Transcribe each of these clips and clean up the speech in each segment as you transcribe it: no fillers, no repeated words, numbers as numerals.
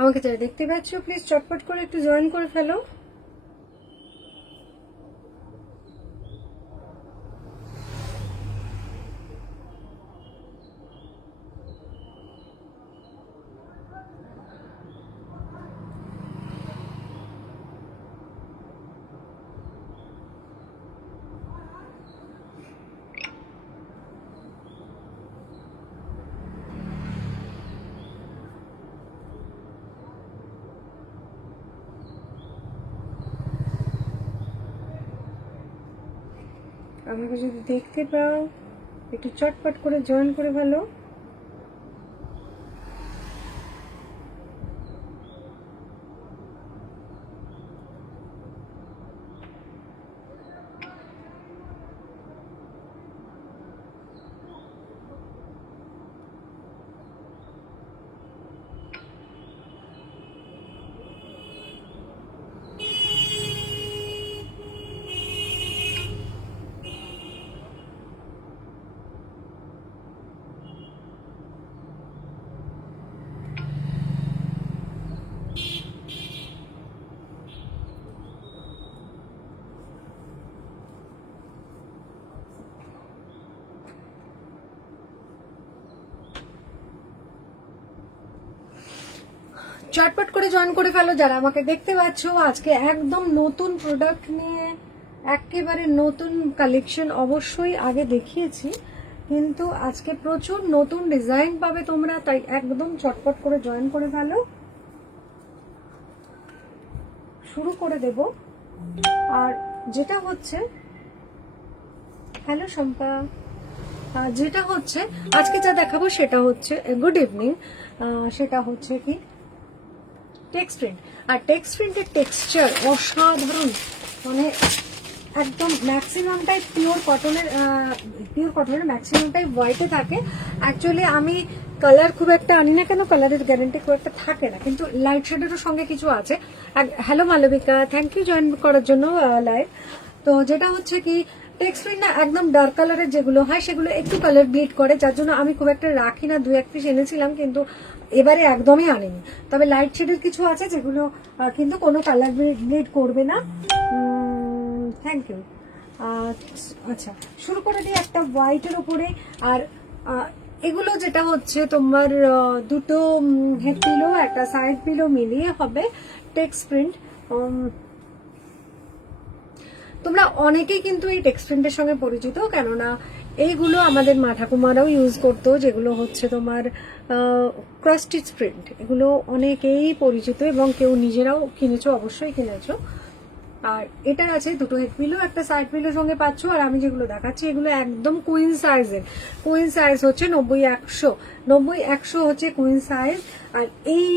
আমাকে যারা দেখতে পাচ্ছ প্লিজ চটপট করে একটু জয়েন করে ফেলো। আমাকে যদি দেখতে পাও একটু চটপট করে জয়েন করে ফেলো। চটপট করে জয়েন করে ফেলো যারা আমাকে দেখতে পাচ্ছ। আজকে একদম নতুন প্রোডাক্ট নিয়ে একেবারে নতুন কালেকশন অবশ্যই আগে দেখিয়েছি, কিন্তু আজকে প্রচুর নতুন ডিজাইন পাবে তোমরা, তাই একদম চটপট করে জয়েন করে ফেলো। শুরু করে দেব। আর যেটা হচ্ছে, হ্যালো শম্পা, যেটা হচ্ছে আজকে যা দেখাবো সেটা হচ্ছে গুড ইভিনিং, সেটা হচ্ছে কি টেক্সট প্রিন্ট। আর টেক্সট প্রিন্টের টেক্সচার অসাধারণ, মানে একদম ম্যাক্সিমামটাই পিওর কটনের ম্যাক্সিমামটাই হোয়াইটে থাকে। অ্যাকচুয়ালি আমি কালার খুব একটা আনি না, কেন কালারের গ্যারান্টি খুব একটা থাকে না, কিন্তু লাইট শেডেরও সঙ্গে কিছু আছে। Hello Malabika, thank you join করার জন্য লাইভ। তো যেটা হচ্ছে কি টেক্সট প্রিন্ট না একদম ডার্ক কালারের যেগুলো হয় সেগুলো একটু কালার ব্লিড করে, যার জন্য আমি খুব একটা রাখি না। 2-1 পিস এনেছিলাম কিন্তু এবারে একদমই আনিনি। তবে লাইট শেডের কিছু আছে যেগুলো কিন্তু কোনো কালার ব্লিড করবে না। Thank you. আচ্ছা, শুরু করে দিই একটা হোয়াইটের উপরে। আর এগুলো যেটা হচ্ছে তোমার দুটো হেড পিলো একটা সাইড পিলো মিলিয়ে হবে টেক্সট প্রিন্ট। তোমরা অনেকেই কিন্তু এই টেক্সট প্রিন্টের সঙ্গে পরিচিত, কেননা এইগুলো আমাদের মা ঠাকুমারাও ইউজ করতো, যেগুলো হচ্ছে তোমার ক্রস স্টিচ প্রিন্ট। এগুলো অনেকেই পরিচিত এবং কেউ নিজেরাও কিনেছো, অবশ্যই কিনেছো। আর এটা আছে দুটো হেড পিলো একটা সাইড পিলোর সঙ্গে পাচ্ছ। আর আমি যেগুলো দেখাচ্ছি এগুলো একদম কুইন সাইজের। কুইন সাইজ হচ্ছে 90-100, 90-100 হচ্ছে কুইন সাইজ। আর এই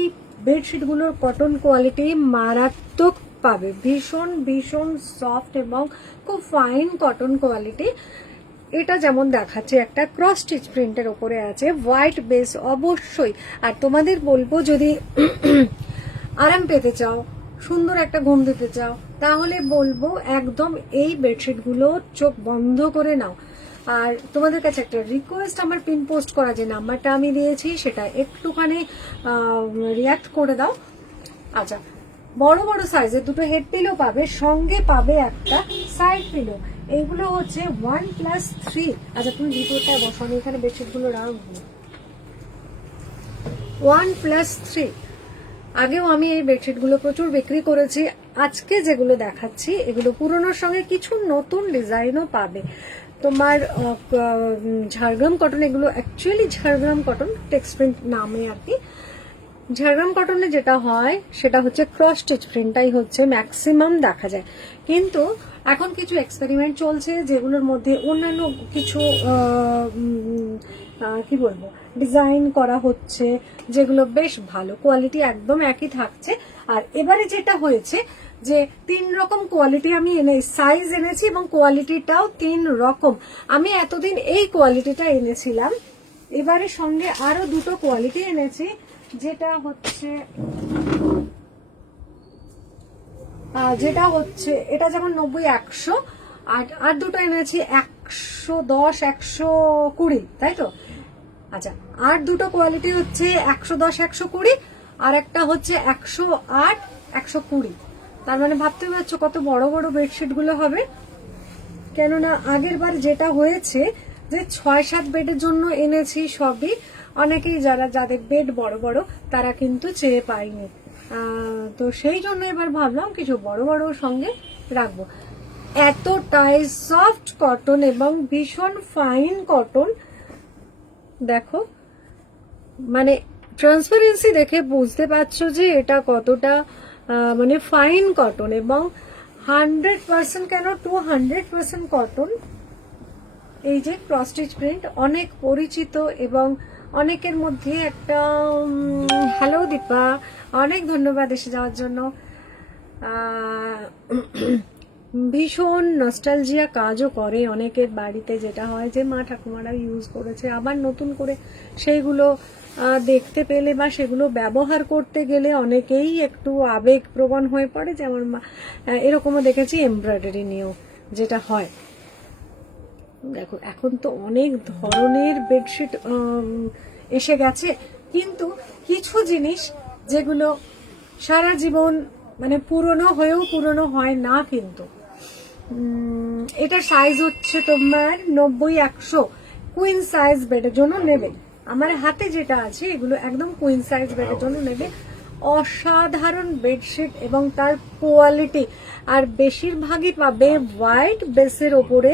বেডশিটগুলোর কটন কোয়ালিটি মারাত্মক পাবে, ভীষণ ভীষণ সফট এবং খুব ফাইন কটন কোয়ালিটি। এটা যেমন দেখাচ্ছে একটা ক্রস স্টিচ প্রিন্টের ওপরে আছে, হোয়াইট বেস অবশ্যই। আর তোমাদের বলবো যদি আরাম পেতে চাও, সুন্দর একটা ঘুম দিতে চাও, তাহলে বলবো একদম এই বেডশিটগুলো চোখ বন্ধ করে নাও। আর তোমাদের কাছে একটা রিকোয়েস্ট, আমার পিন পোস্ট করা যে নাম্বারটা আমি দিয়েছি সেটা একটুখানি রিয়াক্ট করে দাও। আচ্ছা, বড় বড় সাইজের দুটো হেড পিলো পাবে, সঙ্গে পাবে একটা সাইড পিলো। এইগুলো হচ্ছে 1+3। আচ্ছা তুমি ভিতরটা বসো, আমি এখানে বেডশিটগুলো রাখবো। 1+3। আগেও আমি এই বেডশিটগুলো প্রচুর বিক্রি করেছি। আজকে যেগুলো দেখাচ্ছি এগুলো পুরোনোর সঙ্গে কিছু নতুন ডিজাইনও পাবে। তোমার ঝাড়গ্রাম কটন, এগুলো actually Jhargram cotton, text print নামে আর কি। ঝাড়গ্রাম কটনে যেটা হয় সেটা হচ্ছে ক্রস স্টিচ প্রিন্টটাই হচ্ছে ম্যাক্সিমাম দেখা যায়, কিন্তু এখন কিছু এক্সপেরিমেন্ট চলছে যেগুলোর মধ্যে অন্যান্য কিছু কি বলবো ডিজাইন করা হচ্ছে, যেগুলো বেশ ভালো, কোয়ালিটি একদম একই থাকছে। আর এবারে যেটা হয়েছে যে 3 রকম কোয়ালিটি আমি সাইজ এনেছি এবং কোয়ালিটিটাও 3 রকম। আমি এতদিন এই কোয়ালিটিটা এনেছিলাম, এবারে সঙ্গে আরো দুটো কোয়ালিটি এনেছি, যেটা হচ্ছে এটা যেমন 90-100, আর দুটো এনেছি 110-120, তাই তো? আচ্ছা, আর দুটো কোয়ালিটি হচ্ছে 110-120, আর একটা হচ্ছে 108, 120। তার মানে ভাবতে পারছো কত বড় বড় বেডশিট গুলো হবে। কেননা আগের বার যেটা হয়েছে যে 6-7 বেডের জন্য এনেছি সবই, অনেকেই যাদের বেড বড় বড় তারা কিন্তু চেয়ে পায়নি। তো সেই জন্য এবার ভাবলাম কিছু বড় বড় সঙ্গে রাখবো। এতটাই সফট কটন এবং ভীষণ ফাইন কটন, দেখো মানে ট্রান্সপারেন্সি দেখে বুঝতে পারছো যে এটা কতটা মানে ফাইন কটন, এবং 100% কেন 200% কটন। এই যে ক্রস স্টিচ প্রিন্ট অনেক পরিচিত এবং অনেকের মধ্যে একটা হ্যালো দীপা, অনেক ধন্যবাদ এসে যাওয়ার জন্য। ভীষণ নস্টালজিয়া কাজও করে অনেকের বাড়িতে, যেটা হয় যে মা ঠাকুমারা ইউজ করেছে আবার নতুন করে সেইগুলো দেখতে পেলে বা সেগুলো ব্যবহার করতে গেলে অনেকেই একটু আবেগপ্রবণ হয়ে পড়ে। যেমন এরকমও দেখেছি এমব্রয়ডারি নিয়েও যেটা হয়। দেখো এখন তো অনেক ধরনের বেডশিট এসে গেছে, কিন্তু কিছু জিনিস যেগুলো সারা জীবন মানে পুরনো হয়েও পুরনো হয় না। কিন্তু এটা সাইজ হচ্ছে তোমার 90-100, কুইন সাইজ বেডের জন্য নেবে। আমার হাতে যেটা আছে এগুলো একদম কুইন সাইজ বেডের জন্য নেবে। অসাধারণ বেডশিট এবং তার কোয়ালিটি, আর বেশিরভাগই পাবে হোয়াইট বেসের ওপরে,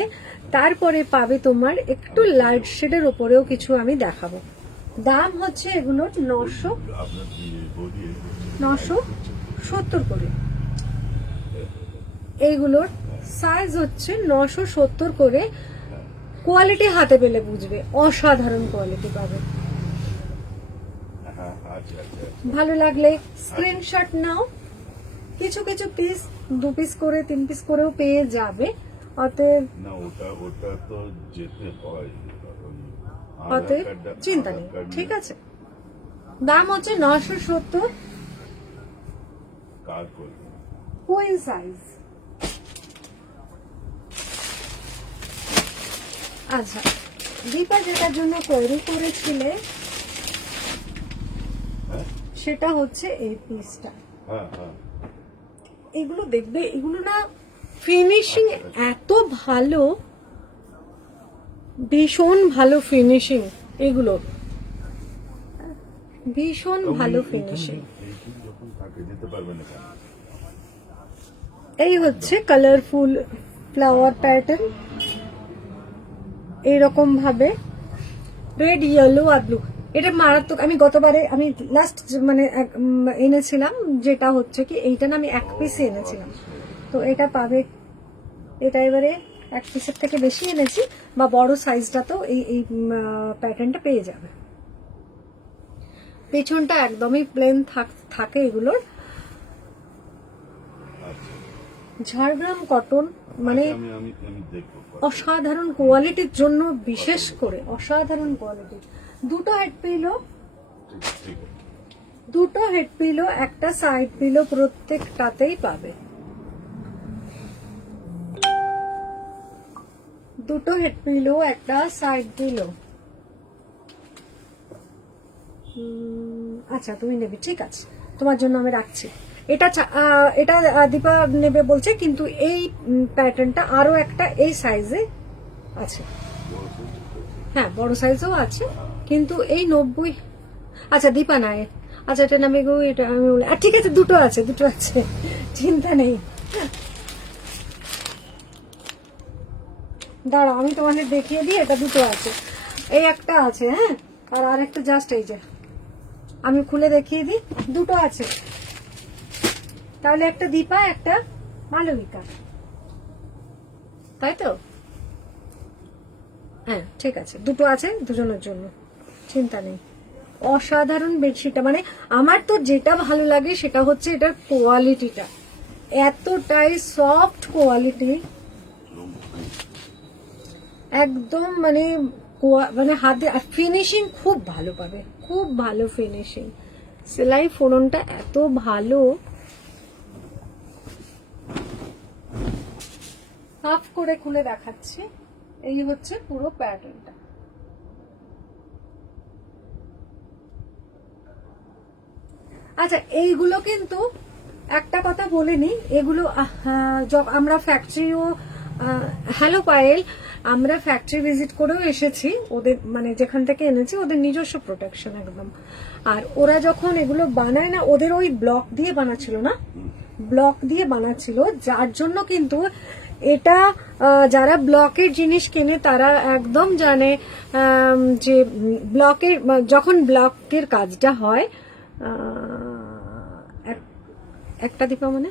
তারপরে পাবে তোমার একটু লাইট শেডের ওপরেও কিছু আমি দেখাবো। দাম হচ্ছে এগুলোর 970 করে। এইগুলোর সাইজ হচ্ছে 970 করে। কোয়ালিটি হাতে পেলে বুঝবে, অসাধারণ কোয়ালিটি পাবে। ভালো লাগলে স্ক্রিনশট নাও। কিছু কিছু পিস 2 পিস করে 3 পিস করেও পেয়ে যাবে। অতএব চিন্তা নেই, ঠিক আছে। দাম হচ্ছে 970, কুইন সাইজ। আচ্ছা, দীপা যেটার জন্য তৈরি করেছিলে সেটা হচ্ছে এই পিসটা। এগুলো দেখবে, এগুলো না ফিনিশিং এত ভালো, ভীষণ ভালো ফিনিশিং, এগুলো ভীষণ ভালো ফিনিশিং। এই হচ্ছে কালারফুল ফ্লাওয়ার প্যাটার্ন, এইরকম ভাবে রেড, ইয়েলো আর ব্লু। এটা মারাত্মক। আমি গতবারে আমি লাস্ট মানে এনেছিলাম, যেটা হচ্ছে কি এইটা না আমি 1 পিস এনেছিলাম, তো এটা পাবে। এটা এবারে 1 পিসের থেকে বেশি এনেছি, বা বড় সাইজটা তো এই প্যাটার্নটা পেয়ে যাবে। পেছনটা একদমই প্লেন থাকে এগুলোর। ঝাড়গ্রাম কটন মানে অসাধারণ কোয়ালিটির জন্য, বিশেষ করে অসাধারণ কোয়ালিটি। দুটো হেড পিলো, একটা সাইড পিলো প্রত্যেকটাতেই পাবে। দুটো হেড পিলো, একটা সাইড পিলো। আচ্ছা তুমি নেবে, ঠিক আছে, তোমার জন্য আমি রাখছি। এটা দীপা নেবে বলছে, কিন্তু এই প্যাটার্নটা আরো একটা এই সাইজে আছে। হ্যাঁ, বড় সাইজও আছে, কিন্তু এই 90। আচ্ছা দীপা নাই, আচ্ছা এটা নামে গো, এটা আমি ঠিক আছে, দুটো আছে, চিন্তা নেই। দাঁড়াও আমি তোমাদের দেখিয়ে দিই, এটা দুটো আছে। এই একটা আছে, হ্যাঁ, আর আরেকটা জাস্ট এই যে আমি খুলে দেখিয়ে দিই, দুটো আছে। তাহলে একটা দীপা, একটা মালবিকা, তাই তো? হ্যাঁ ঠিক আছে, দুটো আছে দুজনের জন্য, চিন্তা নেই। অসাধারণ বেডশিটটা, মানে আমার তো যেটা ভালো লাগে সেটা হচ্ছে এটার কোয়ালিটিটা, এতটাই সফট কোয়ালিটি, একদম মানে হাতে ফিনিশিং খুব ভালো পাবে, খুব ভালো ফিনিশিং। সেলাই ফোড়নটা এত ভালো। হাফ করে খুলে দেখাচ্ছি। এই হচ্ছে পুরো প্যাটার্নটা। আচ্ছা এইগুলো কিন্তু একটা কথা বলে নি, এগুলো আমরা ফ্যাক্টরিও, হ্যালো পায়েল, আমরা ফ্যাক্টরি ভিজিট করেও এসেছি ওদের, মানে যেখান থেকে এনেছি ওদের নিজস্ব প্রোটেকশন একদম। আর ওরা যখন এগুলো বানায় না, ওদের ওই ব্লক দিয়ে বানাচ্ছিল না, ব্লক দিয়ে বানাচ্ছিল, যার জন্য কিন্তু এটা যারা ব্লকের জিনিস কেনে তারা একদম জানে যে ব্লকের, যখন ব্লকের কাজটা হয়, একটা দীপা মানে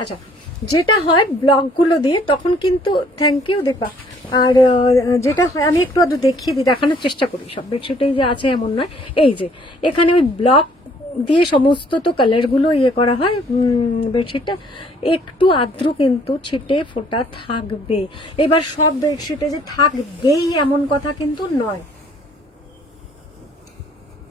আচ্ছা, যেটা হয় ব্লকগুলো দিয়ে তখন কিন্তু, থ্যাংক ইউ দীপা। আর যেটা হয় আমি একটু আধটু দেখিয়ে দিই, দেখানোর চেষ্টা করি, সব বেডশিটেই যে আছে এমন নয়। এই যে এখানে ওই ব্লক দিয়ে সমস্ত তো কালারগুলো ইয়ে করা হয়, বেডশিটটা একটু আদ্র কিন্তু ছিটে ফোটা থাকবে। এবার সব বেডশিটে যে থাকবেই এমন কথা কিন্তু নয়,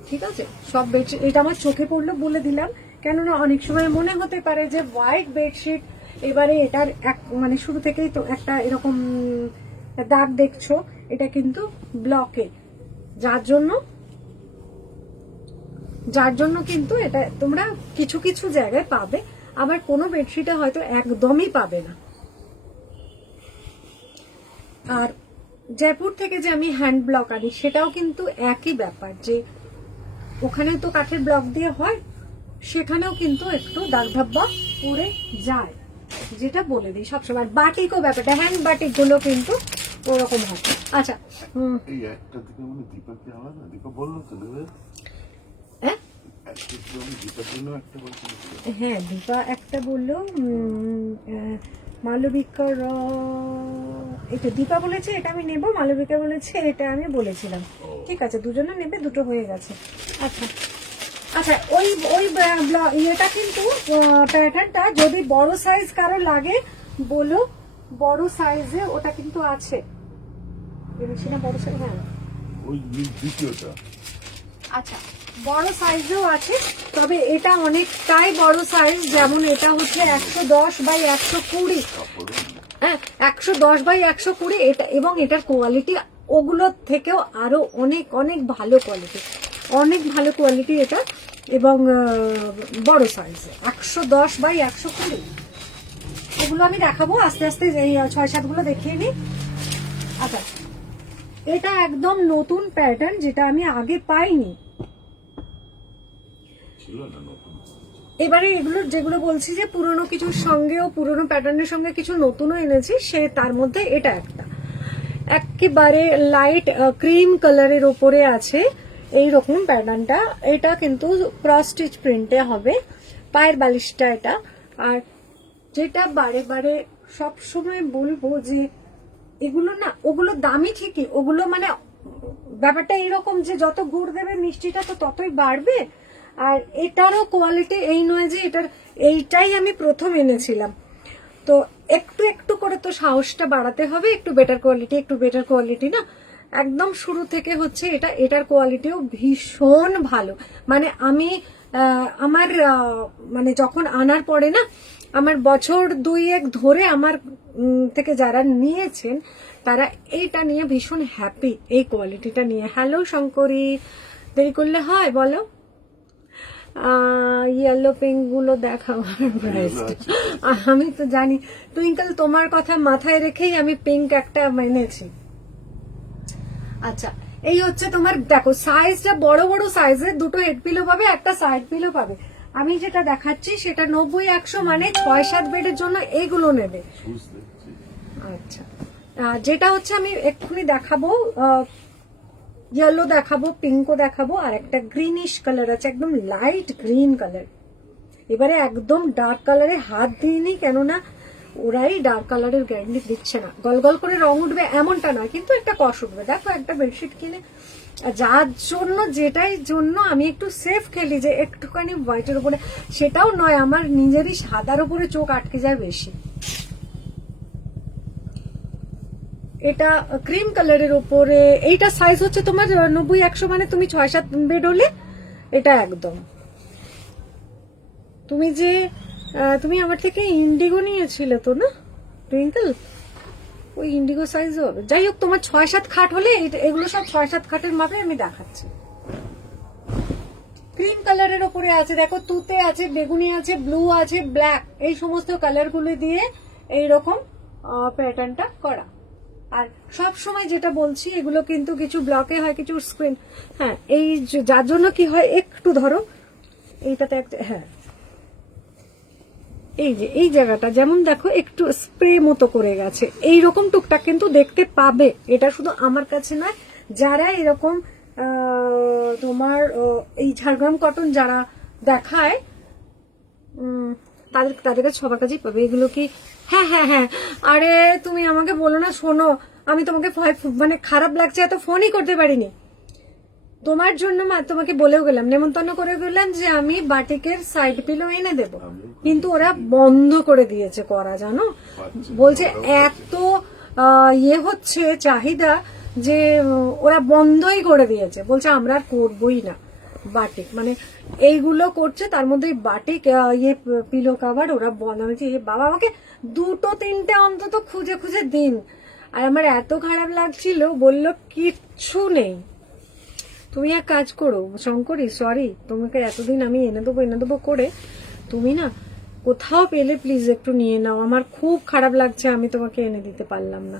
ঠিক আছে? সব বেডশিট, এটা আমার চোখে পড়লো বলে দিলাম, কেননা অনেক সময় মনে হতে পারে যে হোয়াইট বেডশিট, এবারে এটার এক মানে শুরু থেকেই তো একটা এরকম দাগ দেখছো, এটা কিন্তু ব্লকে, যার জন্য কিন্তু এটা তোমরা কিছু কিছু জায়গায় পাবে, আবার কোনো বেডশিটে হয়তো একদমই পাবে না। আর জয়পুর থেকে যে আমি হ্যান্ড ব্লক আনি, সেটাও কিন্তু একই ব্যাপার, যে ওখানে তো কাঠের ব্লক দিয়ে হয়, সেখানেও কিন্তু একটু দাগ ধাব্বা পড়ে যায়, যেটা বলে দিই সবসময়। বাটিকও ব্যাপারটা, হ্যান্ড বাটিক গুলো কিন্তু ওরকম হয়। আচ্ছা, এই একটা দিকে মানে দীপাকে আলাদা, দীপা বললো তো দেবে, হ্যাঁ দীপার জন্য একটা বলছিল। হ্যাঁ দীপা একটা বললো, মালবিকার, এটা দীপা বলেছে এটা আমি নেব, মালবিকা বলেছে এটা আমি বলেছিলাম। ঠিক আছে, দুজনে নেবে, দুটো হয়ে গেছে। আচ্ছা আচ্ছা, ওই ওই ইয়েটা কিন্তু প্যাটার্নটা যদি বড় সাইজ কারো লাগে বলো, বড় সাইজে ওটা কিন্তু আছে, এনেছি না বড় সাইজ, হ্যাঁ ওই দ্বিতীয়টা। আচ্ছা, বড় সাইজেও আছে, তবে এটা অনেকটাই বড় সাইজ, যেমন এটা হচ্ছে 110x120, হ্যাঁ 110x120 এটা, এবং এটার কোয়ালিটি ওগুলোর থেকেও আরো অনেক অনেক ভালো কোয়ালিটি, অনেক ভালো কোয়ালিটি এটা, এবং বড় সাইজ 110x120। এগুলো আমি দেখাবো আস্তে আস্তে, এই 6-7 গুলো দেখিয়ে নিই। আচ্ছা, এটা একদম নতুন প্যাটার্ন, যেটা আমি আগে পাইনি। এবারে এগুলো যেগুলো বলছি যে পুরনো কিছুর সঙ্গেও, পুরনো প্যাটার্নের সঙ্গে কিছু নতুনও এনেছি, সে তার মধ্যে এটা একটা একেবারে লাইট ক্রিম কালারের ওপরে আছে এইরকম প্যাটার্নটা। এটা কিন্তু ক্রস স্টিচ প্রিন্টে হবে, পায়ের বালিশটা এটা। আর যেটা বারে বারে সব সময় বলবো যে এগুলো না, ওগুলো দামি ঠিকই, ওগুলো মানে ব্যাপারটা এরকম যে যত গুড় দেবে মিষ্টিটা তো ততই বাড়বে। আর এটারও কোয়ালিটি এই নয় যে এটার, এইটাই আমি প্রথম এনেছিলাম, তো একটু একটু করে তো সাহসটা বাড়াতে হবে, একটু বেটার কোয়ালিটি, একটু বেটার কোয়ালিটি না, একদম শুরু থেকে হচ্ছে এটা, এটার কোয়ালিটিও ভীষণ ভালো। মানে আমি আমার মানে যখন আনার পরে না, আমার বছর 2-1 ধরে আমার থেকে যারা নিয়েছেন তারা এইটা নিয়ে ভীষণ হ্যাপি, এই কোয়ালিটিটা নিয়ে। হ্যালো শঙ্করী, দেরি করলে হয় বলো? ইয়েলো পিঙ্ক গুলো দেখাও আমি তো জানি টুইঙ্কল, তোমার কথা মাথায় রেখেই আমি পিঙ্ক একটা এনেছি। আচ্ছা, এই হচ্ছে তোমার, দেখো সাইজটা বড় বড় সাইজের, দুটো হেড পিলো পাবে, একটা সাইড পিলো পাবে। আমি যেটা দেখাচ্ছি সেটা 90-100, মানে 6-7 বেডের জন্য এইগুলো নেবে। আচ্ছা, যেটা হচ্ছে আমি এক্ষুনি দেখাবো, ইয়েলো দেখাবো, পিঙ্কও দেখাবো, আর একটা গ্রিনিশ কালার আছে, একদম লাইট গ্রিন কালার। এবারে একদম ডার্ক কালারে হাত দিইনি, কেননা ওরাই ডার্ক কালারের গ্যারান্টি দিচ্ছে না। গলগল করে রং উঠবে এমনটা নয়, কিন্তু একটা কষ উঠবে। দেখো একটা বেডশিট কিনে, যার জন্য, যেটাই জন্য আমি একটু সেফ খেলি যে একটুখানি হোয়াইটের উপরে, সেটাও নয়, আমার নিজেরই সাদার উপরে চোখ আটকে যায় বেশি। এটা ক্রিম কালারের উপরে, এইটা সাইজ হচ্ছে তোমার 90-100, মানে তুমি 6-7 বেড হলে এটা একদম। তুমি আমার থেকে ইন্ডিগো নিয়েছিলে তো না টুইঙ্কল? ওই ইন্ডিগো সাইজও হবে। যাই হোক, তোমার 6-7 খাট হলে এগুলো সব 6-7 খাটের মাপে আমি দেখাচ্ছি। ক্রিম কালারের ওপরে আছে, দেখো তুতে আছে, বেগুনি আছে, ব্লু আছে, ব্ল্যাক, এই সমস্ত কালার গুলো দিয়ে এইরকম প্যাটার্নটা করা। আর সব সময় যেটা বলছি, এগুলো কিন্তু কিছু ব্লকে হয়, কিছু স্ক্রিন। হ্যাঁ, এই যার জন্য কি হয়, একটু ধরো এইটাতে একটা, হ্যাঁ এই যে এই জায়গাটা যেমন দেখো একটু স্প্রে মতো করে গেছে, এইরকম টুকটাক কিন্তু দেখতে পাবে। এটা শুধু আমার কাছে নয়, যারা এরকম তোমার এই ঝাড়গ্রাম কটন যারা দেখায় তাদের কাছে সবার কাছেই পাবে এগুলো। কি হ্যাঁ হ্যাঁ হ্যাঁ, আরে তুমি আমাকে বলো না, শোনো, আমি তোমাকে মানে খারাপ লাগছে এত ফোনই করতে পারিনি তোমার জন্য। তোমাকে বলেও গেলাম, নেমন্তন্ন করে গেলাম যে আমি বাটিকের সাইড পিলো এনে দেব, কিন্তু ওরা বন্ধ করে দিয়েছে করা, জানো। বলছে এত ইয়ে হচ্ছে চাহিদা যে ওরা বন্ধই করে দিয়েছে, বলছে আমরা আর করবই না বাটিক, মানে এইগুলো করছে। তার মধ্যে বাটিক ইয়ে পিলো কাভার ওরা বলেছে, বাবা আমাকে 2-3টে অন্তত খুঁজে খুঁজে দিন। আর আমার এত খারাপ লাগছিল, বললো কিচ্ছু নেই। তুমি এক কাজ করো শঙ্করী, সরি, তোমাকে এতদিন আমি এনে দেবো করে তুমি না কোথাও পেলে প্লিজ একটু নিয়ে নাও, আমার খুব খারাপ লাগছে আমি তোমাকে এনে দিতে পারলাম না।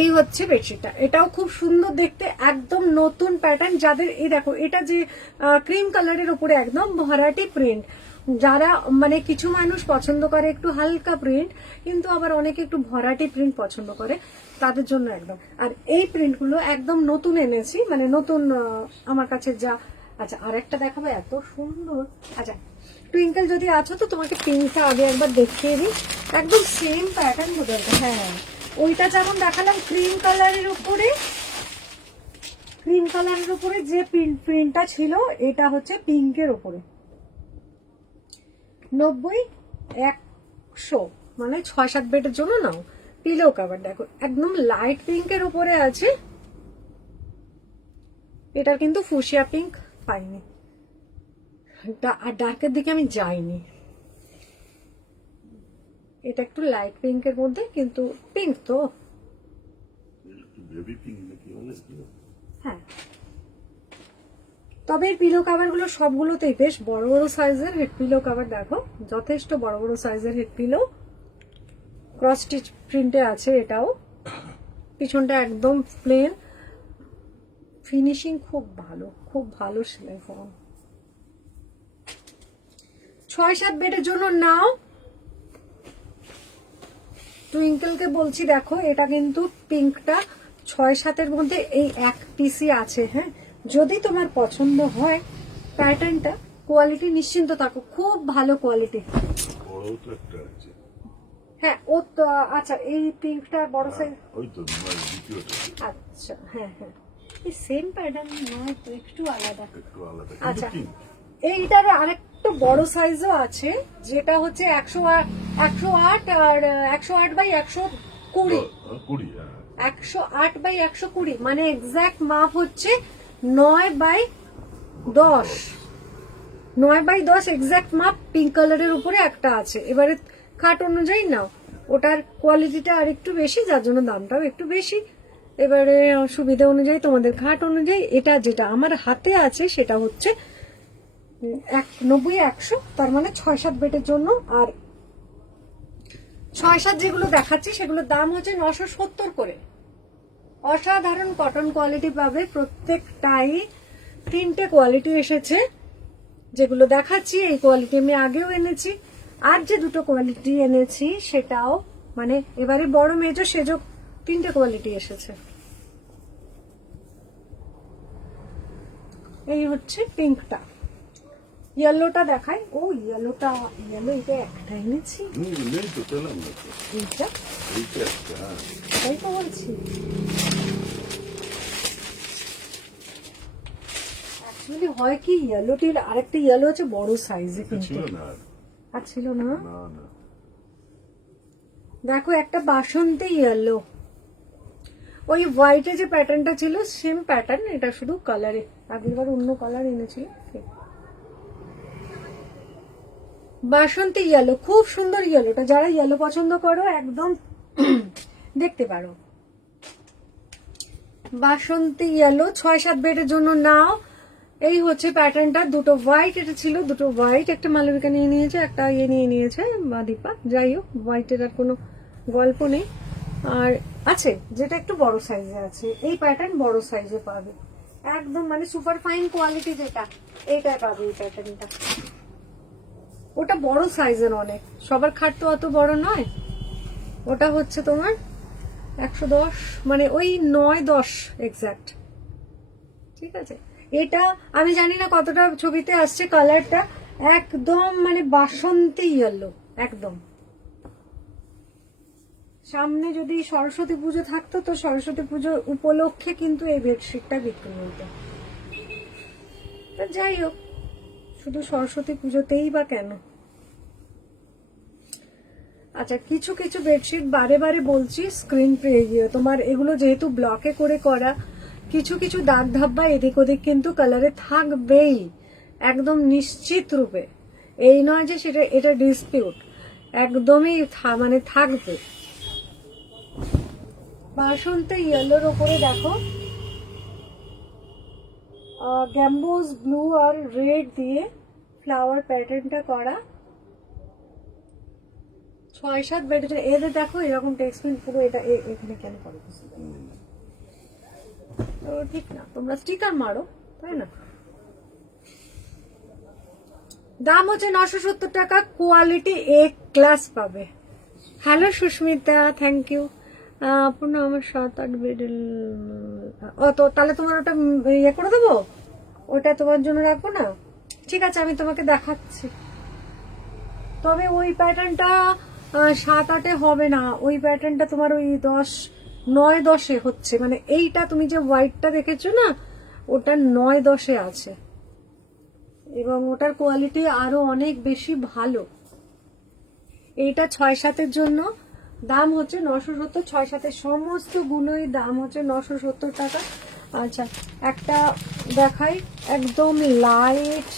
এই হচ্ছে বেডশিটটা, এটাও খুব সুন্দর দেখতে, একদম নতুন প্যাটার্ন। যাদের এই দেখো, এটা যে ক্রিম কালারের উপরে একদম ভরাটি প্রিন্ট, যারা মানে কিছু মানুষ পছন্দ করে একটু হালকা প্রিন্ট, কিন্তু আবার অনেকে একটু ভরাটি প্রিন্ট পছন্দ করে, তাদের জন্য একদম। আর এই প্রিন্টগুলো একদম নতুন এনেছি, মানে নতুন আমার কাছে যা। আচ্ছা, আর একটা দেখাবো, এত সুন্দর। আচ্ছা, টুইঙ্কেল যদি আছো তো তোমাকে পিঙ্কটা আগে একবার দেখিয়ে দিই, একদম সেম প্যাটার্ন বোঝা। হ্যাঁ, ওইটা যেমন দেখালাম ক্রিম কালারের উপরে যে প্রিন্টটা ছিল, এটা হচ্ছে পিঙ্কের উপরে। 90-100 মানে 6-7 বেডের জন্য নাও। পিলো কাভার দেখো একদম লাইট পিঙ্কের উপরে আছে, এটা কিন্তু ফুশিয়া পিঙ্ক পাইনি, আর ডার্কের দিকে আমি যাইনি। এটা একটু লাইট পিঙ্কের মধ্যে, কিন্তু পিঙ্ক তো, বেবি পিঙ্ক নাকি বলে? হ্যাঁ। তবে এই পিলো কাভার গুলো সবগুলোতেই বেশ বড় বড় সাইজের হেড পিলো কাভার, দেখো যথেষ্ট বড় বড় সাইজের হেড পিলো, ক্রস স্টিচ প্রিন্টে আছে। এটাও পিছনটা একদম প্লেন, ফিনিশিং খুব ভালো সেলাই ফর্ম। 6-7 বেডের জন্য নাও। টুইঙ্কেলকে বলছি, দেখো এটা কিন্তু পিঙ্কটা 6-7-এর মধ্যে এই এক পিসই আছে। হ্যাঁ, যদি তোমার পছন্দ হয় প্যাটার্নটা, কোয়ালিটি নিশ্চিন্ত থাকো, খুব ভালো কোয়ালিটি। বড়ও তো একটা আছে। হ্যাঁ, ও তো আচ্ছা, এই পিঙ্কটা বড় সাইজ, ওই তো দ্বিতীয়টা। আচ্ছা হ্যাঁ হ্যাঁ, এই সেম প্যাটার্ন নয় তো, একটু আলাদা। আচ্ছা, এইটার আরেকটু বড় সাইজও আছে, যেটা হচ্ছে 108 আর 108/120, 108/120, মানে এক্সাক্ট মাপ হচ্ছে 9/10, 9/10 এক্সাক্ট মাপ। পিঙ্ক কালারের উপরে একটা আছে। এবারে খাট অনুযায়ী নাও, ওটার কোয়ালিটিটা আর একটু বেশি, যার জন্য দামটাও একটু বেশি। এবারে সুবিধা অনুযায়ী তোমাদের খাট অনুযায়ী, এটা যেটা আমার হাতে আছে সেটা হচ্ছে 90-100, তার মানে 6-7 বেডের জন্য। আর 6-7 যেগুলো দেখাচ্ছি সেগুলোর দাম হচ্ছে 970 করে। অসাধারণ কটন কোয়ালিটি পাবে, প্রত্যেকটাই 3টে কোয়ালিটি এসেছে। যেগুলো দেখাচ্ছি এই কোয়ালিটি আমি আগেও এনেছি, আর যে 2টো কোয়ালিটি এনেছি সেটাও, মানে এবারে বড় মেজো সেজো 3টে কোয়ালিটি এসেছে। এই হচ্ছে পিঙ্কটা। ইয়েলোটা দেখাই। ও ইয়েলো এটা একটা এনেছি, এটাই তো বলছি। অ্যাকচুয়ালি হয় কি, ইয়েলোটির আরেকটা ইয়েলো আছে বড় সাইজে, কিন্তু আর ছিল না। দেখো একটা বাসন্তী ইয়েলো, ওই হোয়াইটে যে প্যাটার্নটা ছিল সেম প্যাটার্ন, এটা শুধু কালারে, আগেরবার অন্য কালার এনেছিল। বাসন্তী ইয়েলো, খুব সুন্দর ইয়েলোটা। যারা ইয়েলো পছন্দ করো, একদম দেখতে পারো। বাসন্তী ইয়েলো 6-7 বেডের জন্য নাও। এই হচ্ছে প্যাটার্নটা, দুটো হোয়াইট, এটা ছিল দুটো হোয়াইট, একটা মালবিকা নিয়ে নিয়েছে, একটা ইয়ে নিয়ে নিয়েছে বা দীপা, যাই হোক হোয়াইটের আর কোনো গল্প নেই। আর আছে যেটা একটু বড় সাইজে আছে, এই প্যাটার্ন বড় সাইজে পাবে একদম, মানে সুপার ফাইন কোয়ালিটি যেটা, এইটাই পাবে এই প্যাটার্নটা। ওটা বড় সাইজের অনেক, সবার খাট তো অত বড় নয়। ওটা হচ্ছে তোমার 110, মানে ওই 9-10 এক্সাক্ট, ঠিক আছে। এটা আমি জানি না কতটা ছবিতে আসছে, কালারটা একদম মানে বাসন্তী ইয়েলো একদম। সামনে যদি সরস্বতী পুজো থাকতো তো সরস্বতী পুজো উপলক্ষে কিন্তু এই বেডশিটটা বিক্রি হতো। যাই হোক, শুধু সরস্বতী পুজোতেই বা কেন। আচ্ছা, কিছু কিছু বেডশিট বারে বারে বলছি স্ক্রিন তোমার এগুলো যেহেতু ব্লকে করে করা, কিছু কিছু দাগ ধাব্বা এদিক ওদিক কিন্তু কালারে থাকবেই একদম নিশ্চিত রূপে। এই নয় যে সেটা এটা ডিসপিউট, একদমই মানে থাকবে। বাসন্তী ইয়েলোর ওপরে দেখো গ্যাম্বোজ ব্লু আর রেড দিয়ে ফ্লাওয়ার প্যাটার্নটা করা। 6-7 বেডের, এদের দেখো এরকম টেক্সট পুরো, এটা এখানে কেন করে তো ঠিক না, তোমরা স্টিকার মারো তাই না। দাম হচ্ছে 970 টাকা, কোয়ালিটি এ ক্লাস পাবে। Hello Susmita, thank you. আপনার আমার 7-8 বেডের, ও তো তাহলে তোমার ওটা ইয়ে করে দেবো, ওটা তোমার জন্য রাখবো না, ঠিক আছে আমি তোমাকে দেখাচ্ছি। তবে ওই প্যাটার্নটা 7-8-এ হবে না, ওই প্যাটার্নটা তোমার ওই 9-10-এ হচ্ছে, মানে এইটা তুমি যে হোয়াইটটা দেখেছো না, ওটা 9-10-এ আছে এবং ওটার কোয়ালিটি আরো অনেক বেশি ভালো। এইটা 6-7-এর জন্য দাম হচ্ছে 970, 6-7-এর সমস্ত গুলোই দাম হচ্ছে 970 টাকা। আচ্ছা, একটা দেখাই একদম লাইট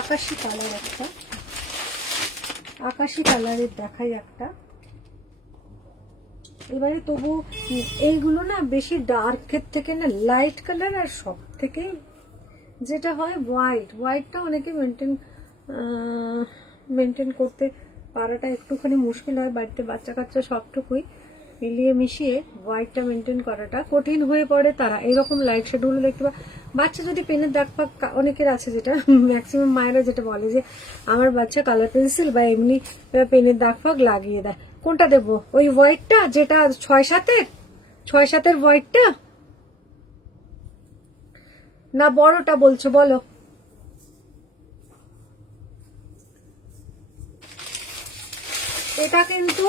আকাশি কালার, একটা আকাশি কালারের দেখাই একটা। এবারে তবু এইগুলো না বেশি ডার্কের থেকে না লাইট কালার, আর সব থেকে যেটা হয় হোয়াইটটা অনেকে মেনটেন করতে পারাটা একটুখানি মুশকিল হয়, বাড়িতে বাচ্চা কাচ্চা সবটুকুই মিলিয়ে মিশিয়ে হোয়াইটটা মেনটেন করাটা কঠিন হয়ে পড়ে। তারা এইরকম লাইট শেডগুলো দেখতে বাচ্চা যদি পেনের দাগ ফাগ, অনেকের আছে যেটা ম্যাক্সিমাম মায়েরা যেটা বলে যে আমার বাচ্চা কালার পেন্সিল বা এমনি পেনের দাগ ফাগ লাগিয়ে দেয়, কোনটা দেবো? ওই হোয়াইটটা যেটা 6-7-এর হোয়াইটটা না বড়টা বলছো বলো? এটা কিন্তু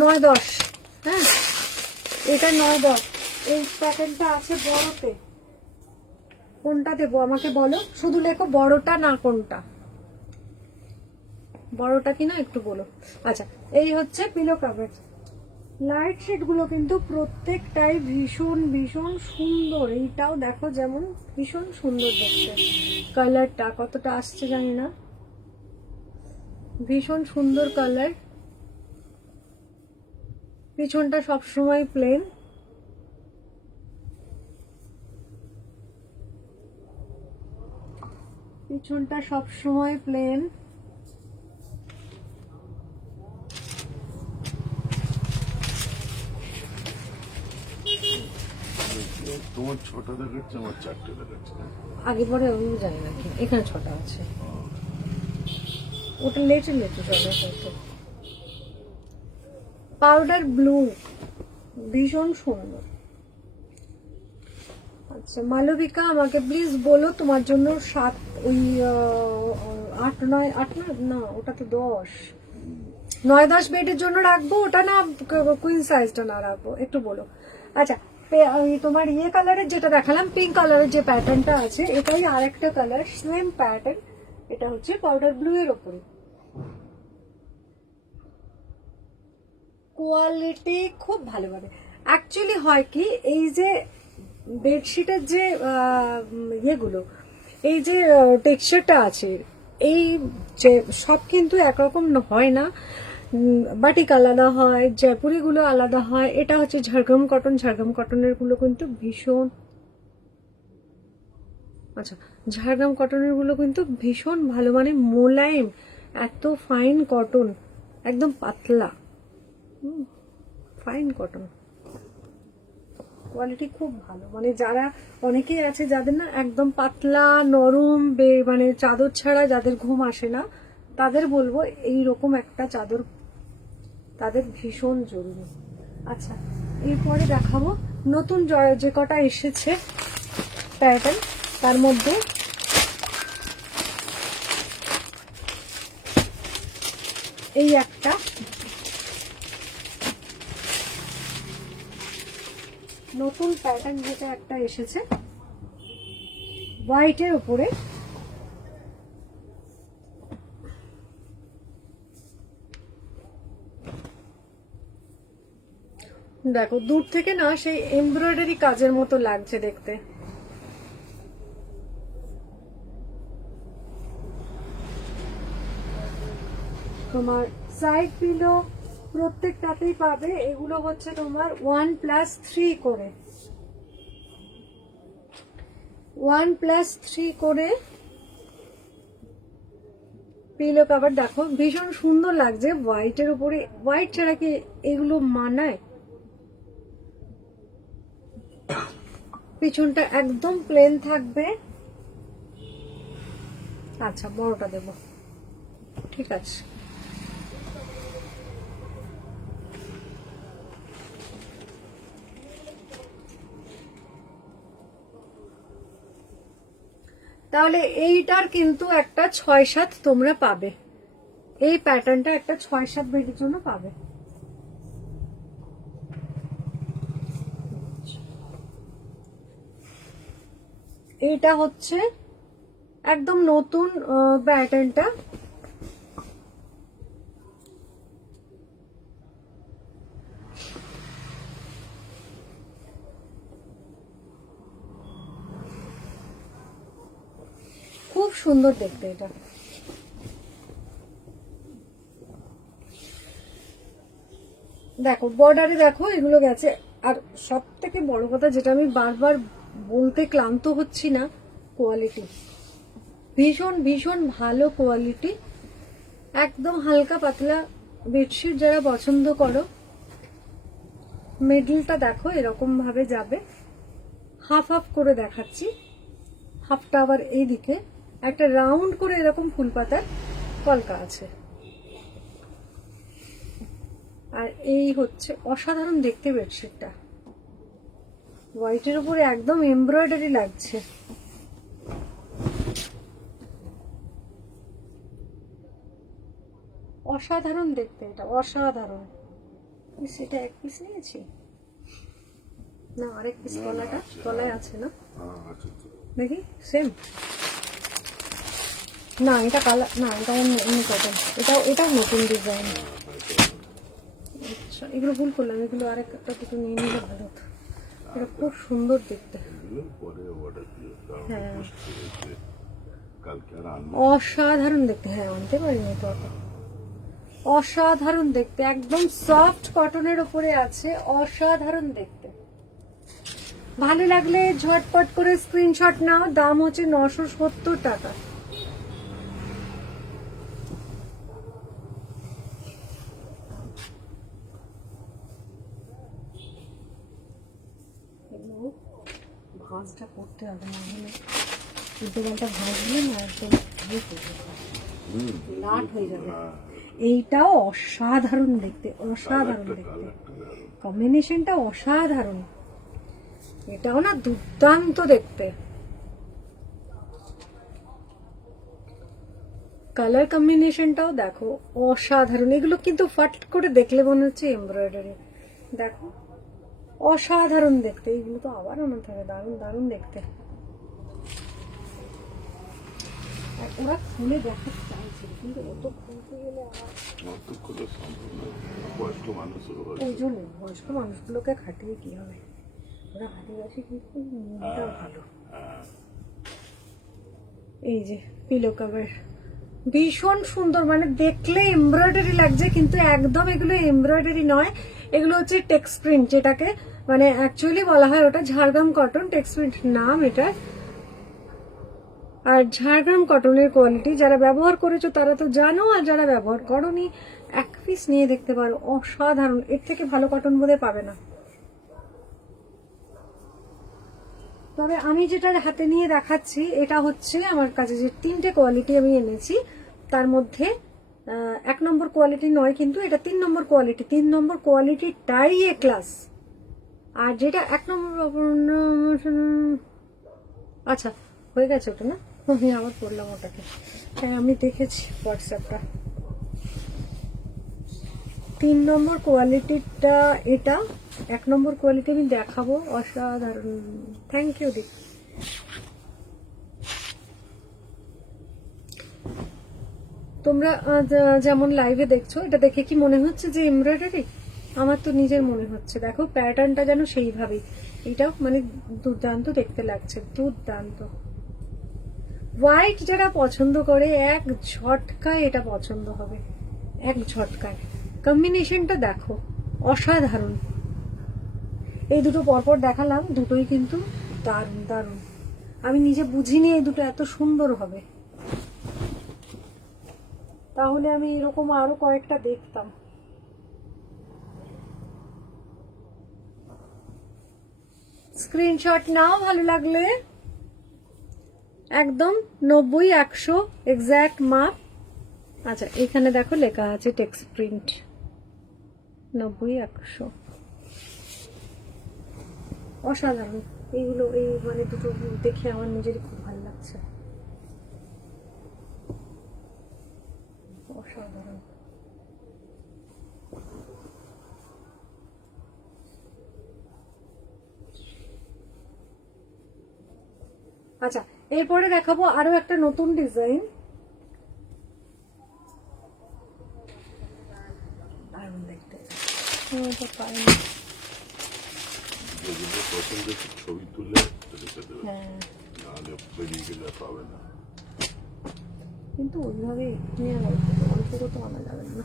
9-10, হ্যাঁ এটা 9-10, এই প্যাটার্নটা আছে বড়তে। কোনটা দেবো আমাকে বলো, শুধু লেখো বড়টা না কোনটা, বড়টা কিনা একটু বলো। আচ্ছা, এই হচ্ছে পিলো কভার। লাইট শেড গুলো কিন্তু প্রত্যেকটাই ভীষণ ভীষণ সুন্দর। এইটাও দেখো যেমন ভীষণ সুন্দর দেখতে, কালারটা কতটা আসছে জানি না, ভীষণ সুন্দর কালার। পিছনটা সবসময় প্লেন, পিছনটা সবসময় প্লেন। তোমার 6টা দেখাচ্ছে, আমার 4টে দেখাচ্ছে। আগে পরে আমি জানি না, এখানে 6টা আছে, ওটা লেটে চলে হয়তো। পাউডার ব্লু ভীষণ সুন্দর। আচ্ছা মালবিকা, আমাকে প্লিজ বলো তোমার জন্য 7 ওই 8-9 না, ওটা তো 10, 9-10 বেডের জন্য রাখবো ওটা না কুইন সাইজটা না রাখবো, একটু বলো। আচ্ছা, তোমার ইয়ে কালারের যেটা দেখালাম, পিঙ্ক কালারের যে প্যাটার্নটা আছে, এটাই আরেকটা কালার, সেম প্যাটার্ন। এটা হচ্ছে পাউডার ব্লু এর ওপরে, কোয়ালিটি খুব ভালো পাবে। অ্যাকচুয়ালি হয় কি, এই যে বেডশিটের যে ইয়েগুলো, এই যে টেক্সচারটা আছে, এই যে সব কিন্তু একরকম হয় না, বাটিক আলাদা হয়, জয়পুরি গুলো আলাদা হয়। এটা হচ্ছে ঝাড়গ্রাম কটন, ঝাড়গ্রাম কটনের গুলো কিন্তু ভীষণ, আচ্ছা, ঝাড়গ্রাম কটনের গুলো কিন্তু ভীষণ ভালো, মানে মোলায়েম, এত ফাইন কটন, একদম পাতলা, ফাইন কটন, কোয়ালিটি খুব ভালো। মানে যারা, অনেকেই আছে যাদের না একদম পাতলা নরম মানে চাদর ছাড়া যাদের ঘুম আসে না, তাদের বলবো এই রকম একটা চাদর তাদের ভীষণ জরুরি। আচ্ছা, এরপরে দেখাবো নতুন যে কটা এসেছে প্যাটার্ন, তার মধ্যে এই একটা নতুন প্যাটার্ন, যেটা একটা এসেছে হোয়াইটের উপরে, দেখো দূর থেকে না সেই এমব্রয়ডারি কাজের মতো লাগছে দেখতে। তোমার সাইড পিলো প্রত্যেকটাতেই পাবে। এগুলো হচ্ছে তোমার 1+3 করে, 1+3 করে পিলো কভার। দেখো ভীষণ সুন্দর লাগছে হোয়াইটের উপরে। হোয়াইট ছাড়া কি এগুলো মানায়? পিছনটা একদম প্লেন থাকবে। আচ্ছা, বড়টা দেব, ঠিক আছে। তাহলে এইটার কিন্তু একটা 6-7 তোমরা পাবে, এই প্যাটার্নটা একটা 6-7 বেডির জন্য পাবে। এইটা হচ্ছে একদম নতুন প্যাটার্নটা, খুব সুন্দর দেখতে এটা। দেখো বর্ডারে দেখো এগুলো গেছে। আর সব থেকে বড় কথা যেটা আমি বারবার বলতে ক্লান্ত হচ্ছি না, কোয়ালিটি ভীষণ ভীষণ ভালো কোয়ালিটি। একদম হালকা পাতলা বেডশিট যারা পছন্দ করো, মিডলটা দেখো এরকম ভাবে যাবে, হাফ হাফ করে দেখাচ্ছি, হাফটা আবার এইদিকে একটা রাউন্ড করে এরকম ফুল পাতার কলকা আছে। আর এই হচ্ছে অসাধারণ দেখতে বেডশিটটা, হোয়াইটের উপরে একদম এমব্রয়ডারি লাগছে। অসাধারণ দেখতে এটা, অসাধারণ। সেটা এক পিস নিয়েছি না, আরেক পিস তলাটা তলায় আছে না, দেখি সেম না, এটা কালার না, এটা অন্য কটন, এটাও নতুন ডিজাইন। আচ্ছা, এগুলো ভুল করলাম, এগুলো আরেকটা দুটো নিয়ে নিলে ভালো হতো। এটা খুব সুন্দর দেখতে, হ্যাঁ অসাধারণ দেখতে। হ্যাঁ আনতে পারিনি তো, অসাধারণ দেখতে, একদম সফট কটনের উপরে আছে, অসাধারণ দেখতে। ভালো লাগলে ঝটপট করে স্ক্রিনশট নাও। দাম হচ্ছে 970 টাকা। ভাঁজটা করতে হবে, না হলে উল্টোপাল্টা ভাঁজলে না একদম লাট হয়ে যাবে। এইটাও অসাধারণ দেখতে, অসাধারণ দেখতে, কম্বিনেশনটা অসাধারণ। এটাও না দুর্দান্ত দেখতে, কালার কম্বিনেশনটাও দেখো অসাধারণ। এগুলো কিন্তু ফাট করে দেখলে মনে হচ্ছে এমব্রয়ডারি, দেখো অসাধারণ দেখতে। এগুলো তো আবার আনাতে হবে, দারুণ দারুণ দেখতে। ওরা খুলে দেখাতে চাইছে কিন্তু অত খুলতে গেলে আমার ওই জন্য বয়স্ক মানুষগুলোকে খাটিয়ে কি হবে, ওরা আদিবাসী কিন্তু মনটা ভালো। এই যে পিলো কভার ভীষণ সুন্দর, মানে দেখলে এমব্রয়ডারি লাগছে কিন্তু একদম এগুলো এমব্রয়ডারি নয়, এগুলো হচ্ছে টেক্স প্রিন্ট, যেটাকে মানে অ্যাকচুয়ালি বলা হয় ওটা ঝাড়গ্রাম কটন, টেক্স প্রিন্ট নাম এটা। আর ঝাড়গ্রাম কটনের কোয়ালিটি যারা ব্যবহার করেছো তারা তো জানো, আর যারা ব্যবহার করোনি এক পিস নিয়ে দেখতে পারো, অসাধারণ, এর থেকে ভালো কটন বোধহয় পাবে না। তবে আমি যেটা হাতে নিয়ে দেখাচ্ছি এটা হচ্ছে আমার কাছে যে 3টে কোয়ালিটি আমি এনেছি, তার মধ্যে 1 নম্বর কোয়ালিটি নয়, কিন্তু এটা 3 নম্বর কোয়ালিটি, 3 নম্বর কোয়ালিটিটাই এ ক্লাস। আর যেটা 1 নম্বর, আচ্ছা হয়ে গেছে ওটা না, আমি আবার পড়লাম ওটাকে, হ্যাঁ আমি দেখেছি হোয়াটসঅ্যাপটা। 3 নম্বর কোয়ালিটিটা এটা, 1 নম্বর কোয়ালিটি আমি দেখাবো, অসাধারণ। থ্যাংক ইউ দি। তোমরা যেমন লাইভে দেখছো, এটা দেখে কি মনে হচ্ছে যে এমব্রয়ডারি? আমার তো নিজের মনে হচ্ছে, দেখো প্যাটার্নটা যেন সেইভাবেই, এটাও মানে দুর্দান্ত দেখতে লাগছে, দুর্দান্ত। হোয়াইট যারা পছন্দ করে এক ঝটকায় এটা পছন্দ হবে, এক ঝটকায়। কম্বিনেশনটা দেখো অসাধারণ। এই দুটো পরপর দেখালাম, দুটোই কিন্তু দারুণ দারুণ। আমি নিজে বুঝিনি এই দুটো এত সুন্দর হবে, তাহলে আমি এরকম আরো কয়েকটা দেখতাম। স্ক্রিনশট নাও ভালো লাগলে, একদম 90-100 এক্স্যাক্ট মাপ। আচ্ছা এখানে দেখো লেখা আছে টেক্সট প্রিন্ট 90-100, অসাধারণ। এইগুলো এই মানে দুটো দেখে আমার নিজেরই খুব ভালো লাগছে, অসাধারণ। আচ্ছা এরপরে দেখাবো আরো একটা নতুন ডিজাইন, দারুণ দেখতে। যেগুলো পছন্দের ছবি তুলে রেখে দেবে, হ্যাঁ নাহলে বেরিয়ে গেলে পাবে না। কিন্তু ওইভাবে নিয়ে লাগবে, অল্প তো আনা যাবে না।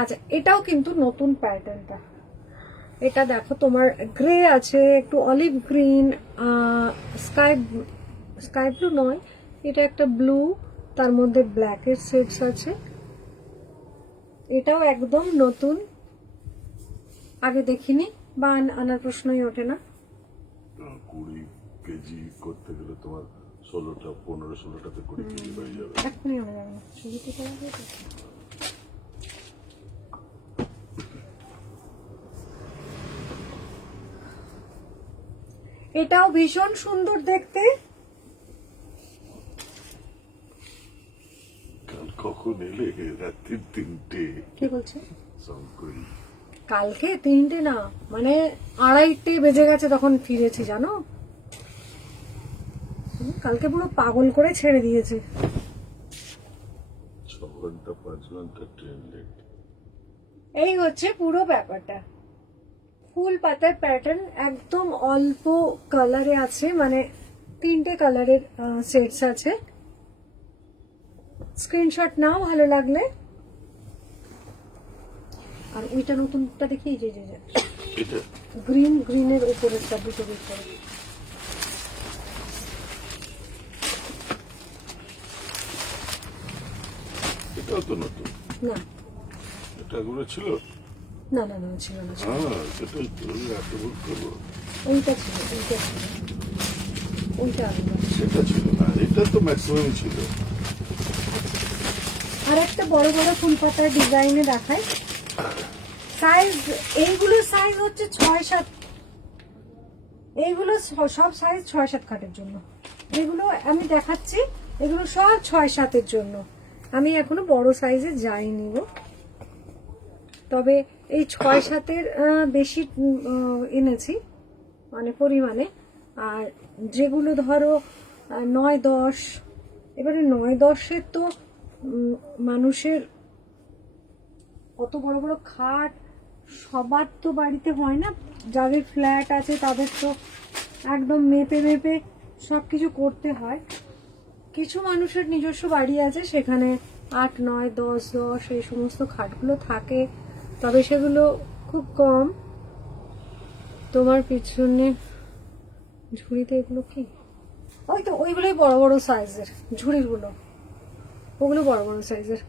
আচ্ছা এটাও কিন্তু নতুন প্যাটার্নটা, এটা দেখো তোমার গ্রে আছে, একটু অলিভ গ্রিন, স্কাই ব্লু নয়, এটা একটা ব্লু, তার মধ্যে ব্ল্যাকের শেডস আছে। এটাও একদম নতুন, আগে দেখিনি বা আনার প্রশ্নই ওঠে না। 20 কেজি করতে গেলে তোমার 15-16টাতে 20 কেজি হয়ে যাবে। এখনই আনা যাবে না, ছবিতে করা যায় তো? এটাও ভীষণ সুন্দর দেখতে। কাল কখন এলে? রাত্রি 3টে। কি বলছে? শঙ্করী কালকে 3টে না, মানে 2:30 বেজে গেছে তখন ফিরেছি, জানো? কালকে পুরো পাগল করে ছেড়ে দিয়েছে। 6 ঘন্টা 5 ঘন্টা ট্রেন লেট। এই হচ্ছে পুরো ব্যাপারটা। ফুল পাতার প্যাটার্ন, একদম অল্প কালারে আছে, মানে 3টে কালারের সেটস আছে। স্ক্রিনশট নাও ভালো লাগলে। আর ওইটা নতুনটা দেখি, এই যে এটা গ্রিনের উপরেরটা, দুটো উপরে। এটাও তো নতুন। না এটা আগে ছিল না না না, ছিল না, ছিল না। হ্যাঁ সেটাই তো এত ভুল করবো। ওইটা ছিল, ওইটা ছিল, ওইটা আলাদা। সেটা ছিল না, এটা তো ম্যাক্সিমাম ছিল। আর একটা বড় বড় ফুল পাতার ডিজাইনে দেখায় সাইজ, এইগুলোর সাইজ হচ্ছে 6-7, এইগুলো সব সাইজ 6-7 খাটের জন্য। এগুলো আমি দেখাচ্ছি, এগুলো সব 6-7-এর জন্য। আমি এখনো বড় সাইজে যাইনি গো, তবে এই 6-7-এর বেশি এনেছি মানে পরিমাণে। আর যেগুলো ধরো 9-10, এবারে 9-10-এর তো মানুষের অত বড় বড় খাট সবার তো বাড়িতে হয় না, যাদের ফ্ল্যাট আছে তাদের তো একদম মেপে মেপে সবকিছু করতে হয়। কিছু মানুষের নিজস্ব বাড়ি আছে, সেখানে 8, 9, 10 এই সমস্ত খাটগুলো থাকে, তবে সেগুলো খুব কম। তোমার পিছনে ঝুড়িতে এগুলো কি, ওই তো ওইগুলোই বড় বড় সাইজের ঝুড়িগুলো, ওগুলো বড় বড় সাইজের।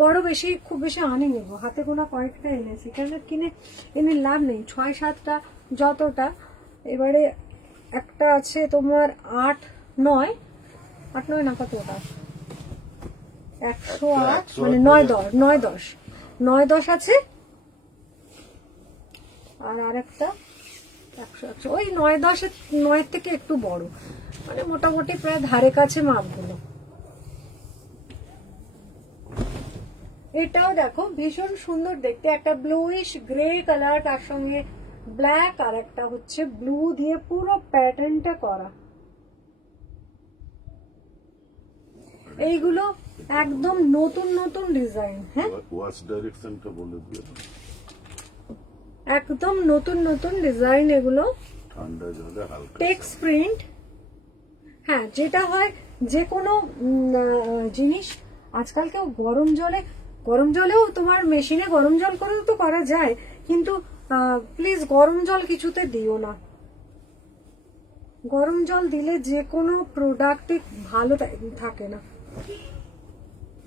বড় বেশি খুব বেশি আনিনি গো, হাতে গোনা কয়েকটা এনেছি, কেন কিনে এনে লাভ নেই, 6-7টা যতটা। এবারে একটা আছে তোমার 8, 9 না কত ওটা, 108 মানে 9-10 আছে। আর আরেকটা 100 ওই 9-10 থেকে একটু বড়, মানে মোটামুটি প্রায় ধারে কাছে মাপগুলো। এটাও দেখো ভীষণ সুন্দর দেখতে, একটা ব্লুইশ গ্রে কালার, তার সঙ্গে ব্ল্যাক, আর একটা হচ্ছে ব্লু দিয়ে পুরো প্যাটার্নটা করা। এইগুলো একদম নতুন নতুন ডিজাইন। হ্যাঁ, ওয়াচ ডাইরেকশনটা বলে দিও, একদম নতুন নতুন ডিজাইন এগুলো। ঠান্ডা জলে হালকা টেক্স প্রিন্ট। হ্যাঁ, যেটা হয় যে কোনো জিনিস আজকাল কেউ গরম জলেও তোমার মেশিনে গরম জল করেও তো করা যায়, কিন্তু প্লিজ গরম জল কিছুতে দিও না। গরম জল দিলে যে কোনো প্রোডাক্টই ভালো থাকে না।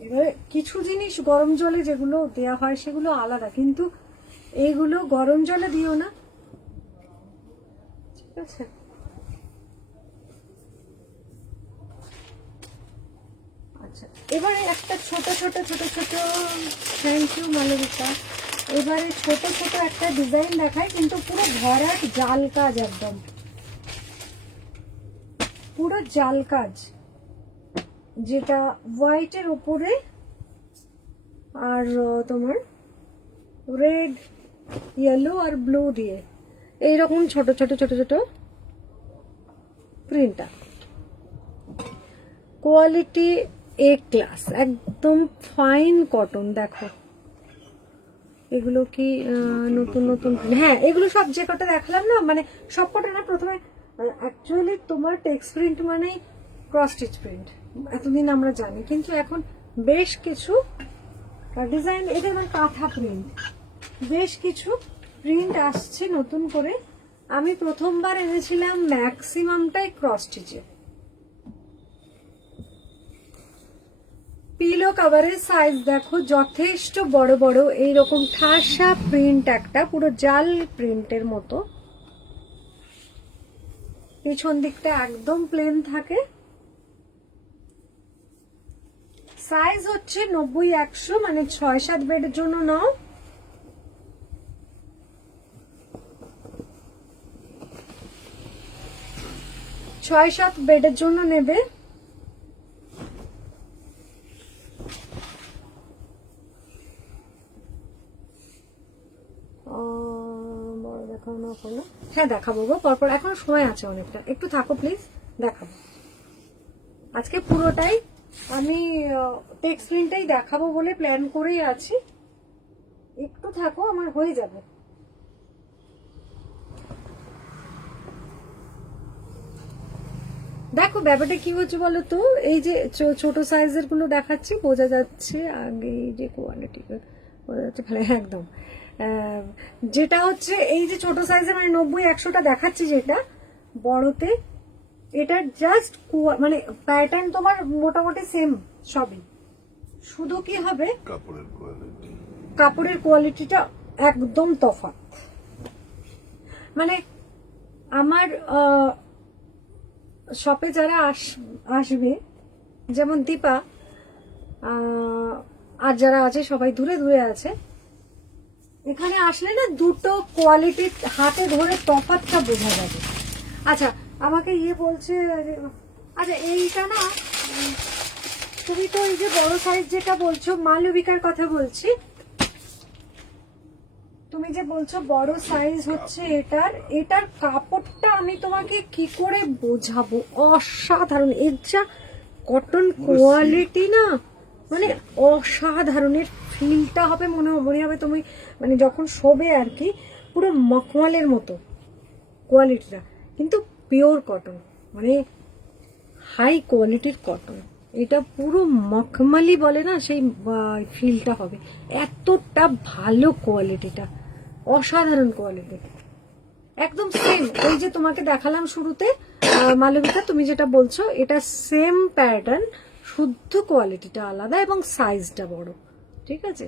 এবারে কিছু জিনিস গরম জলে যেগুলো দেয়া হয় সেগুলো আলাদা, কিন্তু এইগুলো গরম জলে দিও না, ঠিক আছে? আচ্ছা, এবারে একটা ছোট থ্যাংক ইউ মালবিকা। এবারে ছোট একটা ডিজাইন দেখাই, কিন্তু পুরো ভরাট জাল কাজ, একদম পুরো জাল কাজ, যেটা হোয়াইটের উপরে আর তোমার রেড, ইয়েলো আর ব্লু দিয়ে এইরকম ছোট প্রিন্টটা। কোয়ালিটি এ ক্লাস, একদম ফাইন কটন। দেখো এগুলো কি নতুন, হ্যাঁ এগুলো সব যে কটা দেখালাম না, মানে সব কটা না, প্রথমে অ্যাকচুয়ালি তোমার টেক্সট প্রিন্ট মানেই ক্রস স্টিচ প্রিন্ট, এতদিন আমরা জানি, কিন্তু এখন বেশ কিছু ডিজাইন, এটা মানে কাঁথা প্রিন্ট, বেশ কিছু প্রিন্ট আসছে নতুন করে। আমি প্রথমবার এনেছিলাম ম্যাক্সিমামটাই ক্রস স্টিচে। পিলো কভারের সাইজ দেখো যথেষ্ট বড় বড়, এইরকম ঠাসা প্রিন্ট, একটা পুরো জাল প্রিন্টের মতো। পিছন দিকটা একদম প্লেন থাকে। সাইজ হচ্ছে 90-100, মানে 6-7 বেডের জন্য নাও। ছয় 7 বেডের জন্য নেবে। হ্যাঁ দেখাবো গো পরপর, এখন সময় আছে অনেকটা, একটু থাকো প্লিজ, দেখাবো। আজকে পুরোটাই আমি টেক্সট প্রিন্টটাই দেখাবো বলে প্ল্যান করেই আছি, একটু থাকো, আমার হয়ে যাবে। দেখো ব্যাপারটা কি হচ্ছে বলো তো, এই যে ছোট সাইজের গুলো দেখাচ্ছি, বোঝা যাচ্ছে আগে যে কোয়ালিটি বোঝা যাচ্ছে ভালো, একদম যেটা হচ্ছে এই যে ছোট সাইজের মানে 90-100টা দেখাচ্ছি, যেটা বড়তে এটা জাস্ট মানে প্যাটার্ন তোমার মোটামুটি সেম সবই, শুধু কি হবে কাপড়ের কোয়ালিটিটা একদম তফাৎ। মানে আমার শপে যারা আসবে, যেমন দীপা আর যারা আছে সবাই দূরে আছে, এখানে আসলে না দুটো কোয়ালিটির হাতে ধরে তফাৎটা বোঝা যাবে। আচ্ছা আমাকে বলছে, আচ্ছা এইটা না, তুমি তো এই যে বড় সাইজ যেটা বলছো, মালবিকার কথা বলছি, তুমি যে বলছো বড় সাইজ হচ্ছে এটার কাপড়টা আমি তোমাকে কি করে বোঝাবো, অসাধারণ। এর যা কটন কোয়ালিটি না, মানে অসাধারণের ফিলটা হবে, মনে হবে তুমি মানে যখন শোবে আর কি, পুরো মখমলের মতো কোয়ালিটিটা, কিন্তু পিওর কটন, মানে হাই কোয়ালিটির কটন। এটা পুরো মখমলি বলে না, সেই ফিলটা হবে। এতটা ভালো কোয়ালিটিটা, অসাধারণ কোয়ালিটি, একদম সেম ওই যে তোমাকে দেখালাম শুরুতে মালবিকা, তুমি যেটা বলছো এটা সেম প্যাটার্ন, শুদ্ধ কোয়ালিটিটা আলাদা এবং সাইজটা বড়। ঠিক আছে,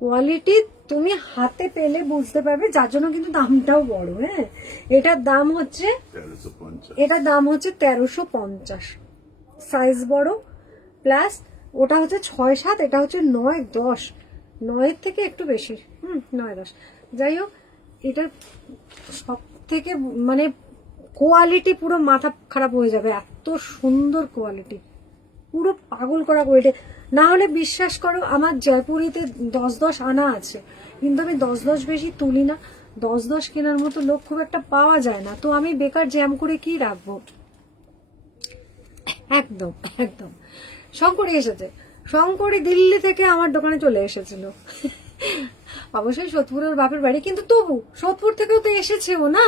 কোয়ালিটি তুমি হাতে পেলে বুঝতে পারবে, যার জন্য কিন্তু দামটাও বড়। হ্যাঁ, এটার দাম হচ্ছে 1350, সাইজ বড়, প্লাস ওটা হচ্ছে 6-7, এটা হচ্ছে 9-10, 9-এর থেকে একটু বেশি, 9-10। যাই হোক, এটা সব থেকে মানে কোয়ালিটি পুরো মাথা খারাপ হয়ে যাবে, এত সুন্দর কোয়ালিটি, পুরো পাগল করা কোয়ালিটি। না হলে বিশ্বাস করো, আমার জয়পুরিতে 10-10 আনা আছে, কিন্তু আমি 10-10 বেশি তুলি না। 10-10 কেনার মতো লোক খুব একটা পাওয়া যায় না, তো আমি বেকার জ্যাম করে কি রাখবো। একদম একদম। শঙ্করী এসেছে, শঙ্করী দিল্লি থেকে আমার দোকানে চলে এসেছিল। অবশ্যই সোদপুরের বাপের বাড়ি, কিন্তু তবু সোদপুর থেকেও তো এসেছে ও না,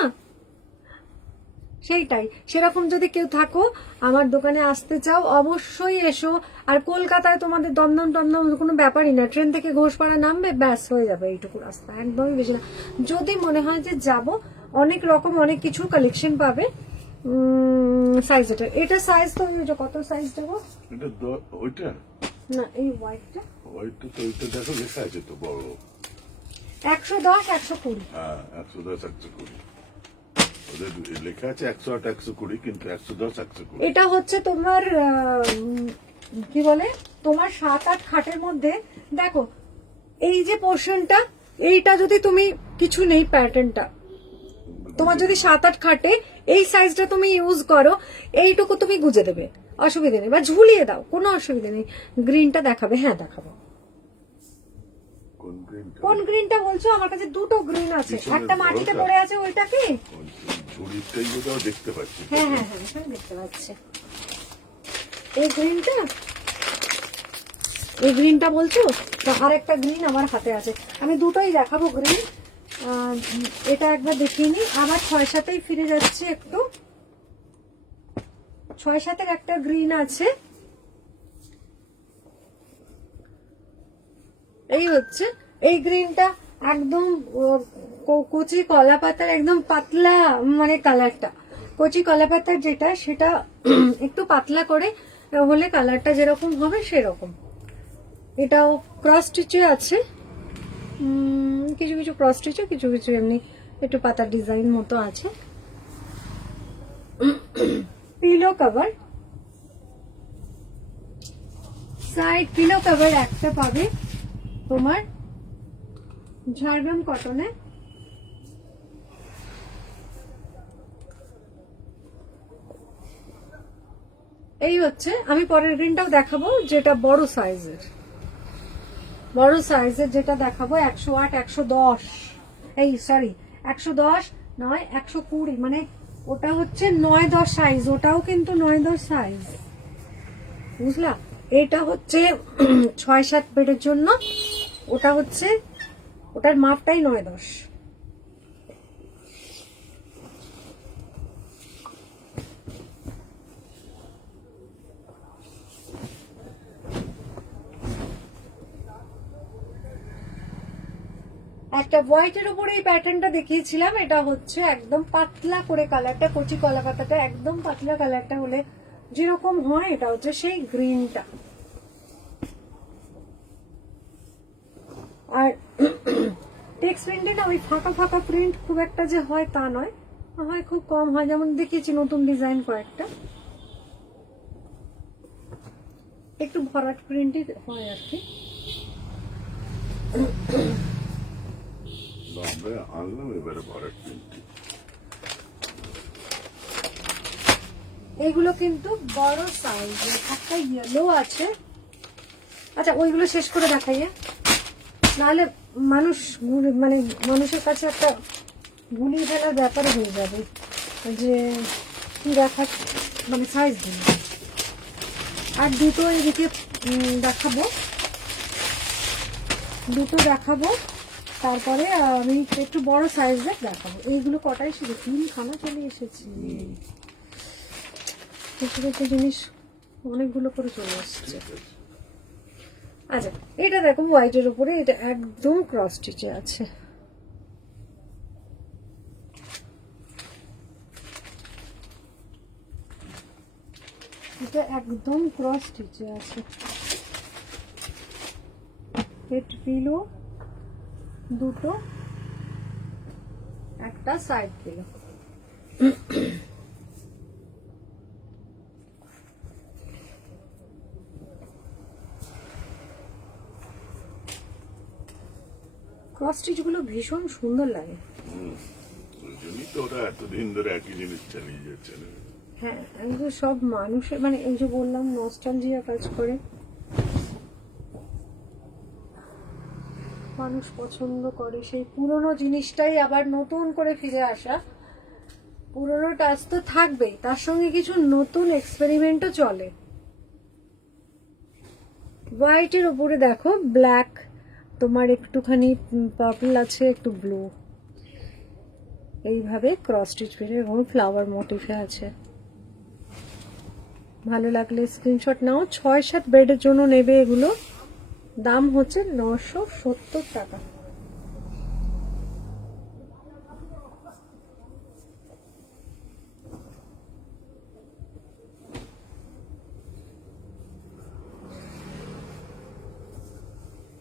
সেইটাই। সেরকম যদি কেউ থাকো, আমার দোকানে আসতে চাও, অবশ্যই এসো। আর কলকাতায় তোমাদের দমদম টমদম কোনো ব্যাপারই না, ট্রেন থেকে ঘোষপাড়া নামবে, ব্যাস হয়ে যাবে এইটুকু রাস্তা, একদমই বেশি না। যদি মনে হয় যে যাব, অনেক রকম অনেক কিছু কালেকশন পাবে। সাইজ এটা সাইজ তো কত সাইজ দেবো, এটা ওইটা না এই হোয়াইটটা, ওইটা তো ওইটা দেখো লেখা আছে তো বড়, 110 120। হ্যাঁ 110 120 ওদের লেখা আছে 108 120, কিন্তু 110 120। এটা হচ্ছে তোমার কি বলে, তোমার 7-8 খাটের মধ্যে দেখো, এই যে পোর্শনটা, এইটা যদি তুমি কিছু নেই প্যাটার্নটা, তোমার যদি 7-8 খাটে এই সাইজটা তুমি ইউজ করো, এইটুকু তুমি গুজে দেবে, অসুবিধা নেই, বা ঝুলিয়ে দাও, কোনো অসুবিধা নেই। গ্রিনটা দেখাবে? হ্যাঁ দেখাবো। কোন গ্রিনটা বলছো? আমার কাছে দুটো গ্রিন আছে, একটা মাটিতে পড়ে আছে, ওইটা কি? ঝুড়িটাই ওটাও দেখতে পাচ্ছি। হ্যাঁ হ্যাঁ হ্যাঁ হ্যাঁ, দেখতে পাচ্ছি। এই গ্রিনটা, এই গ্রিনটা বলছো? আর একটা গ্রিন আমার হাতে আছে, আমি দুটোই দেখাবো গ্রিন। এটা একবার দেখিয়ে নি, আবার 6-7-এই ফিরে যাচ্ছি একটু। 6-7-এর একটা গ্রিন আছে, এই হচ্ছে এই গ্রিনটা, একদম কচি কলা পাতার একদম পাতলা, মানে কালারটা কচি কলা পাতার যেটা, সেটা একটু পাতলা করে হলে কালারটা যেরকম হবে সেরকম। এটাও ক্রস স্টিচে আছে, কিছু কিছু ক্রস স্টিচে, কিছু কিছু এমনি একটু পাতার ডিজাইন মতো আছে। Pillow cover, side pillow cover একটা পাবে তোমার ঝাড়গ্রাম কটনে, এই হচ্ছে। আমি পরের গ্রিনটাও দেখাবো, যেটা বড় সাইজের, বড় সাইজের যেটা দেখাবো 108 110, এই সরি 110 নয় 120, মানে ওটা হচ্ছে 9-10 সাইজ, ওটাও কিন্তু 9-10 সাইজ, বুঝলা? এটা হচ্ছে 6-7 বেডের জন্য, ওটা হচ্ছে, ওটার মাপটাই 9-10। একটা হোয়াইটের উপরে এই প্যাটার্নটা দেখিয়েছিলাম, এটা হচ্ছে একদম পাতলা করে কালারটা, কচি কলা পাতাটা একদম পাতলা কালারটা হলে যেরকম হয়, এটা হচ্ছে সেই গ্রিনটা। আর টেক্সট প্রিন্টে না ওই ফাঁকা ফাঁকা প্রিন্ট খুব একটা যে হয় তা নয়, হয় খুব কম হয়, যেমন দেখিয়েছি নতুন ডিজাইন কয়েকটা, একটু ভরাট প্রিন্টই হয় আর কি। আনলাম এবারে ভরাট প্রিন্ট, এইগুলো কিন্তু বড় সাইজের, একটা ইয়েলো আছে। আচ্ছা ওইগুলো শেষ করে দেখাইয়ে, নাহলে মানুষ মানে মানুষের কাছে একটা গুলিয়ে ফেলার ব্যাপার হয়ে যাবে, যে কি দেখা মানে সাইজ দিন। আর দুটো এদিকে দেখাবো, দুটো দেখাবো, তারপরে আমি একটু বড় সাইজের দেখাবো। এইগুলো কটাই শুধু 3খানা চলে এসেছে, কিছু কিছু জিনিস অনেকগুলো করে চলে আসছে। ঠিক আছে। আচ্ছা, এটা দেখো হোয়াইটের উপরে, এটা একদম ক্রস স্টিচে আছে। এটা একদম ক্রস স্টিচে আছে। হেড পিলো দুটো, একটা সাইড পিলো। ক্রস স্টিচ গুলো ভীষণ সুন্দর লাগে। ওই জন্যই তো ওরা এতদিন ধরে একই জিনিস চালিয়ে যাচ্ছে না? হ্যাঁ, এগুলো সব মানুষের মানে এই যে বললাম নস্টালজিয়া কাজ করে, মানুষ পছন্দ করে সেই পুরনো জিনিসটাই আবার নতুন করে ফিরে আসা। পুরনো টাচ তো থাকবেই, তার সঙ্গে কিছু নতুন এক্সপেরিমেন্টও চলে। হোয়াইটের উপরে দেখো ব্ল্যাক, তোমার একটুখানি পার্পল আছে, একটু ব্লু, এইভাবে ক্রস স্টিচ ফিরে এবং ফ্লাওয়ার মোটিফে আছে। ভালো লাগলে স্ক্রিনশট নাও। 6-7 বেডের জন্য নেবে এগুলো। দাম হচ্ছে 970 টাকা।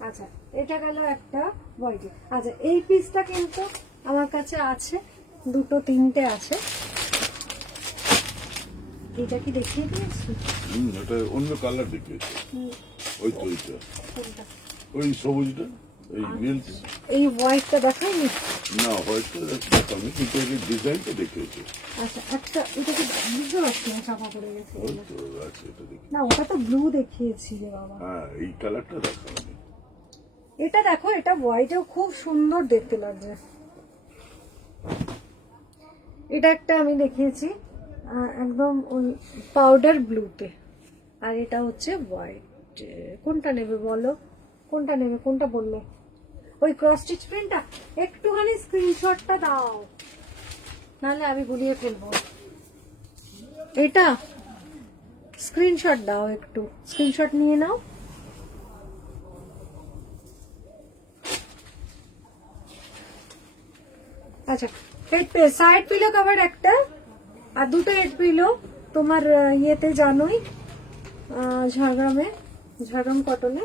আচ্ছা, এটা গেল একটা হোয়াইট। আচ্ছা, এই পিসটা কিন্তু আমার কাছে আছে, দুটো তিনটে আছে। এটা কি দেখিয়ে দিয়েছি? ওটা অন্য কালার দেখিয়েছে। ওই তো ওইটা, কোনটা? ওই সবুজটা, এই মিল্ক। এই হোয়াইটটা দেখাইনি? না, হয়তো দেখানি, কিন্তু এর ডিজাইনটা দেখিয়েছে। আচ্ছা, একটা এটা কি বুঝতে পারছি না, চাপা পড়ে গেছে। ওই তো আছে, এটা দেখি। না, ওটা তো ব্লু দেখিয়েছি রে বাবা। হ্যাঁ, এই কালারটা দেখানি। এটা দেখো, এটা হোয়াইটেও খুব সুন্দর দেখতে লাগছে। এটা একটা আমি দেখিয়েছি একদম ওই পাউডার ব্লুতে, আর এটা হচ্ছে হোয়াইট। কোনটা নেবে বলো, কোনটা নেবে, কোনটা বললে? ওই ক্রস স্টিচ প্রিন্টটা? একটুখানি স্ক্রিনশটটা দাও, নাহলে আমি গুলিয়ে ফেলবো। এটা স্ক্রিনশট দাও, একটু স্ক্রিনশট নিয়ে নাও। আচ্ছা, সাইড পিলো কভার একটা, আর দুটো হেড পিলো তোমার ইয়েতে জানোই, ঝাড়গ্রাম কটনে।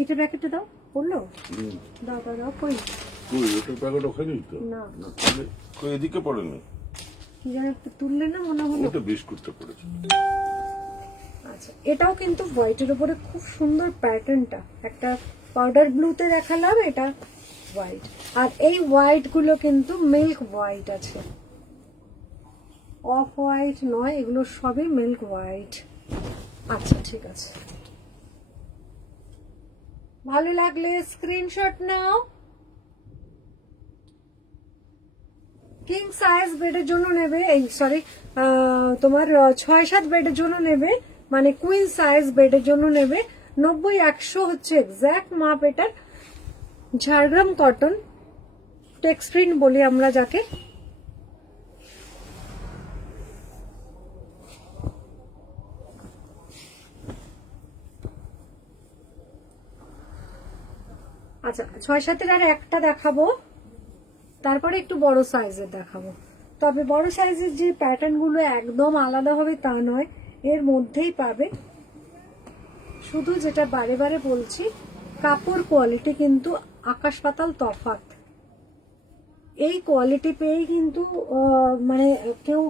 এটা প্যাকেটে দাও, বললো দাও দাও দাও। কই কই ওটার প্যাকেট ওখানেই তো? না, তাহলে কই এদিকে পড়ে না? কি যেন একটু তুললে না মনে হলো। ওটা বিস্কুটটা পড়েছে। আচ্ছা, এটাও কিন্তু হোয়াইটের উপরে খুব সুন্দর প্যাটার্নটা, একটা পাউডার ব্লুতে দেখালাম, এটা হোয়াইট। আর এই হোয়াইট গুলো কিন্তু মিল্ক হোয়াইট আছে, অফ হোয়াইট নয়, এগুলো সবই মিল্ক হোয়াইট। আচ্ছা, ঠিক আছে, ভালো লাগলে স্ক্রিনশট নাও। কিং সাইজ বেডের জন্য নেবে, এই সরি তোমার 6-7 বেডের জন্য নেবে, মানে কুইন সাইজ বেডের জন্য নেবে। 90-100 হচ্ছে এক্স্যাক্ট মাপ এটার। ঝাড়গ্রাম কটন টেক্সপ্রিন্ট বলি আমরা যাকে। আচ্ছা, 6-7-এর আর একটা দেখাবো, তারপরে একটু বড় সাইজের দেখাবো। তবে বড় সাইজের যে প্যাটার্ন গুলো একদম আলাদা হবে তা নয়, এর মধ্যেই পাবে। শুধু যেটা বারে বারে বলছি, কাপড় কোয়ালিটি কিন্তু আকাশ পাতাল তফাৎ। এই কোয়ালিটি পেয়েই কিন্তু মানে কেউ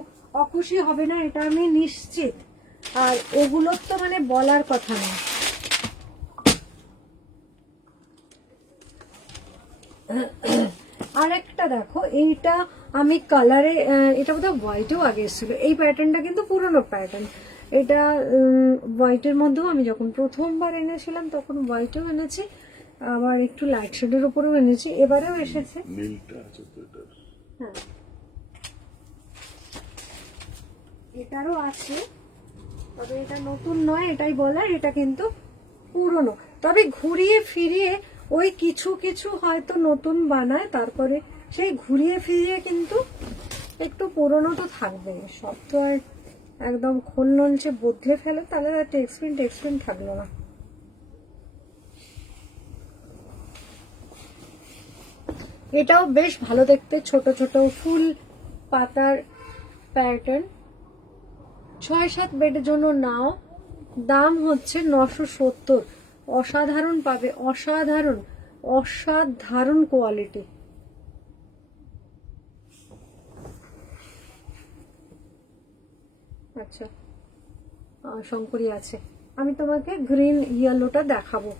অখুশি হবে না, এটা আমি নিশ্চিত। আর ওগুলোর তো মানে বলার কথা না। আর একটা দেখো, এইটা আমি কালারে, এটা বোধহয় হোয়াইটেও আগে এসেছিল। এই প্যাটার্নটা কিন্তু পুরনো প্যাটার্ন। এটা হোয়াইটের মধ্যেও আমি যখন প্রথমবার এনেছিলাম তখন হোয়াইটেও এনেছি, আবার একটু লাইট শেডের উপরেও এনেছি, এবারেও এসেছে। নীলটা আছে তো এটার? হ্যাঁ, এটারও আছে, তবে এটা নতুন নয়, এটাই বলার, এটা কিন্তু পুরনো। তবে ঘুরিয়ে ফিরিয়ে ওই কিছু কিছু হয়তো নতুন বানায়, তারপরে সেই ঘুরিয়ে ফিরিয়ে কিন্তু একটু পুরনো তো থাকবে, সব তো আর একদম খোল নলচে বদলে ফেলো তাহলে আর টেক্সপ্রিন্ট থাকলো না। এটাও বেশ ভালো দেখতে, ছোট ছোট ফুল পাতার প্যাটার্ন, 6-7 বেডের জন্য নাও। দাম হচ্ছে 970। অসাধারণ পাবে, অসাধারণ কোয়ালিটি। আচ্ছা শঙ্করী আছে, আমি তোমাকে গ্রিন ইয়েলোটা দেখাবো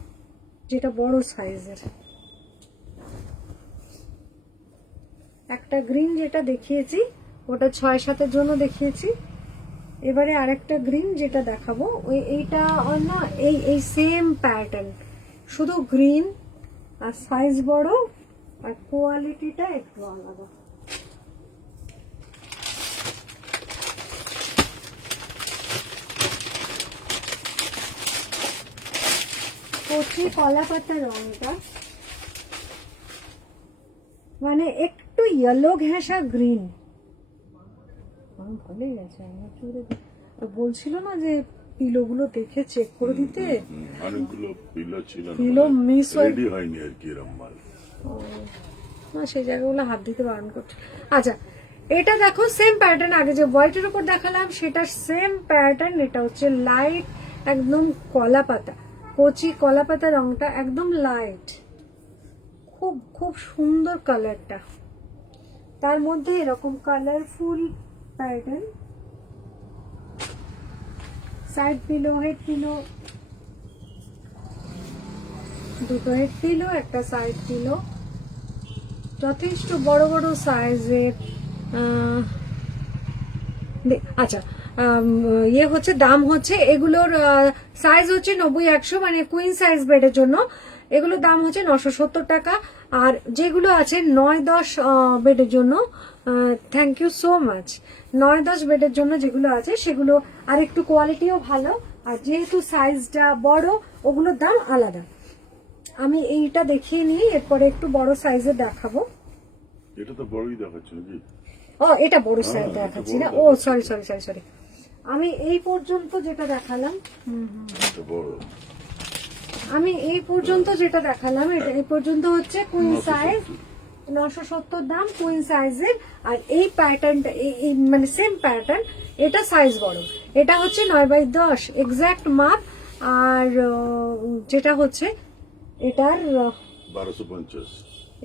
যেটা বড় সাইজের। একটা গ্রিন যেটা দেখিয়েছি ওটা 6-7-এর জন্য দেখিয়েছি, এবারে আরেকটা গ্রিন যেটা দেখাবো এইটা না এই সেম প্যাটার্ন, শুধু গ্রিন আর সাইজ বড় আর কোয়ালিটিটা একটু আলাদা। কচি কলা পাতা রংটা মানে একটু ইয়েলো ঘেঁষা গ্রিন, ভালোই আছে। বলছিল না যে পিলোগুলো দেখে চেক করে দিতে, অনেকগুলো পিলো ছিল, পিলো মিস রেডি হয়নি আর কি এরকম মাল। না সেই জায়গাগুলো হাত দিতে বারণ করছে। আচ্ছা এটা দেখো সেম প্যাটার্ন, আগে যে হোয়াইটের উপর দেখালাম সেটা সেম প্যাটার্ন। এটা হচ্ছে লাইট একদম কলা পাতা, কচি কলা পাতা রংটা একদম লাইট, খুব খুব সুন্দর কালারটা। তার মধ্যে এরকম colourful pattern, side pillow, head pillow, দুটো হেড পিলো, একটা সাইড পিলো, যথেষ্ট বড় বড় সাইজের। আচ্ছা ইয়ে হচ্ছে দাম হচ্ছে এগুলোর সাইজ হচ্ছে 90-100, মানে কুইন সাইজ বেডের জন্য এগুলোর দাম হচ্ছে 970 টাকা। আর যেগুলো আছে 9-10 বেডের জন্য, থ্যাংক ইউ সো মাচ, 9-10 বেডের জন্য যেগুলো আছে সেগুলো আর একটু কোয়ালিটিও ভালো, আর যেহেতু সাইজটা বড় ওগুলোর দাম আলাদা। আমি এইটা দেখিয়ে নিই, এরপরে একটু বড় সাইজের দেখাবো। এটা তো বড়ই দেখাচ্ছে নাকি? ও এটা বড় সাইজ দেখাচ্ছি না, ও সরি, আমি এই পর্যন্ত যেটা দেখালাম, আমি এই পর্যন্ত যেটা দেখালাম এটা এই পর্যন্ত হচ্ছে কুইন সাইজ, 970 দাম কুইন সাইজের। আর এই প্যাটার্নটা এই মানে সেম প্যাটার্ন, এটা সাইজ বড়, এটা হচ্ছে 9/10 এক্সাক্ট মাপ। আর যেটা হচ্ছে এটার 1250,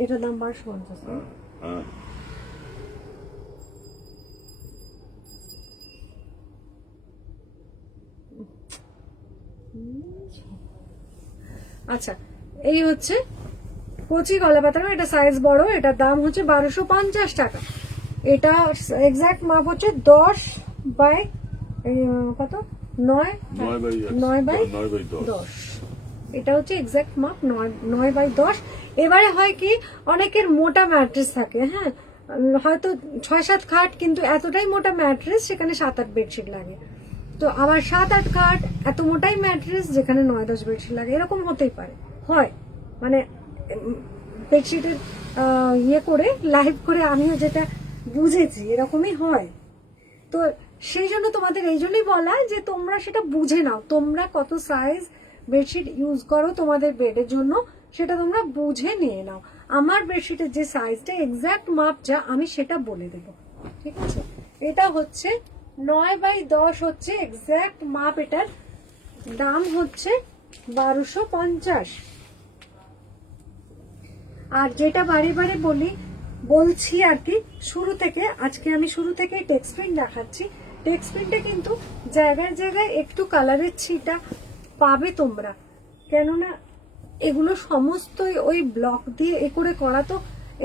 এটার দাম 1250। হ্যাঁ আচ্ছা এই হচ্ছে কচি কলা পাতা, এটা সাইজ বড়, এটার দাম হচ্ছে 1250 টাকা। এটা এক্সাক্ট মাপ হচ্ছে 10 বাই কত 9/10, এটা হচ্ছে এক্সাক্ট মাপ 9/10। এবারে হয় কি অনেকের মোটা ম্যাট্রেস থাকে, হ্যাঁ হয়তো 6-7 খাট, কিন্তু এতটাই মোটা ম্যাট্রেস সেখানে 7-8 বেডশিট লাগে। তো আবার 7-8 খাট এত মোটাই ম্যাট্রেস যেখানে 9-10 বেডশিট লাগে, এরকম হতেই পারে, হয় মানে বেডশিটের ইয়ে করে লাইভ করে আমিও যেটা বুঝেছি এরকমই হয়। তো সেই জন্য তোমাদের এই জন্যই বলা যে তোমরা সেটা বুঝে নাও, তোমরা কত সাইজ বেডশিট ইউজ করো তোমাদের বেডের জন্য সেটা তোমরা বুঝে নিয়ে নাও। আমার বেডশিটের যে সাইজটা এক্সাক্ট মাপ যা আমি সেটা বলে দেবো, ঠিক আছে? এটা হচ্ছে 9/10 হচ্ছে এক্সাক্ট মাপ, এটার দাম হচ্ছে 1250। আর যেটা বারে বারে বলছি আর কি, শুরু থেকে আজকে আমি শুরু থেকে টেক্সট প্রিন্ট দেখাচ্ছি। টেক্সট প্রিন্টে কিন্তু জায়গায় জায়গায় একটু কালারের ছিটা পাবে তোমরা, কেননা এগুলো সমস্তই ওই ব্লক দিয়ে এ করে করা, তো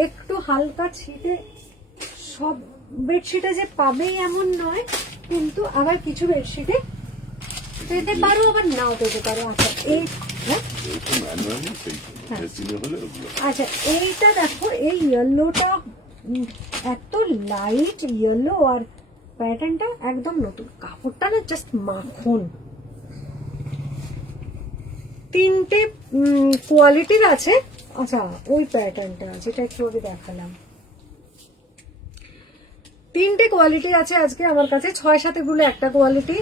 একটু হালকা ছিটে সব বেডশিটে যে পাবেই এমন নয়, কিন্তু আবার কিছু বেডশিটে পেতে পারো আবার নাও পেতে পারো। আচ্ছা এই আচ্ছা এইটা দেখো, এই ইয়েলোটা এত লাইট ইয়েলো আর প্যাটার্নটা একদম নতুন, কাপড়টা না জাস্ট মাখন। 3টে কোয়ালিটির আছে। আচ্ছা ওই প্যাটার্নটা যেটা একটু আগে দেখালাম, তিনটে কোয়ালিটি আছে আজকে আমার কাছে, 6-7 গুলো একটা কোয়ালিটি।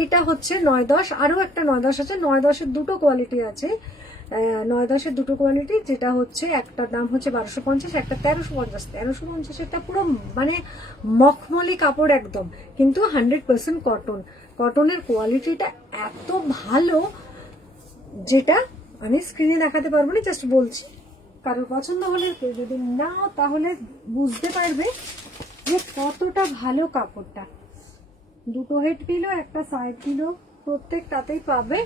এইটা হচ্ছে 9-10, আরো একটা 9-10 আছে, 9-10-এর দুটো কোয়ালিটি আছে। 9-10-এর দুটো কোয়ালিটি, যেটা হচ্ছে একটার দাম হচ্ছে 1250, একটা 1350। 1350-এরটা পুরো মানে মখমলি কাপড় একদম, কিন্তু 100% কটন। কটনের কোয়ালিটিটা এত ভালো যেটা আমি স্ক্রিনে দেখাতে পারবো না, জাস্ট বলছি। কারোর পছন্দ হলে, কেউ যদি নাও তাহলে বুঝতে পারবে যে কতটা ভালো কাপড়টা। দুটো হেড পিলো, একটা সাইড পিলো, প্রত্যেকটাতেই পাবে।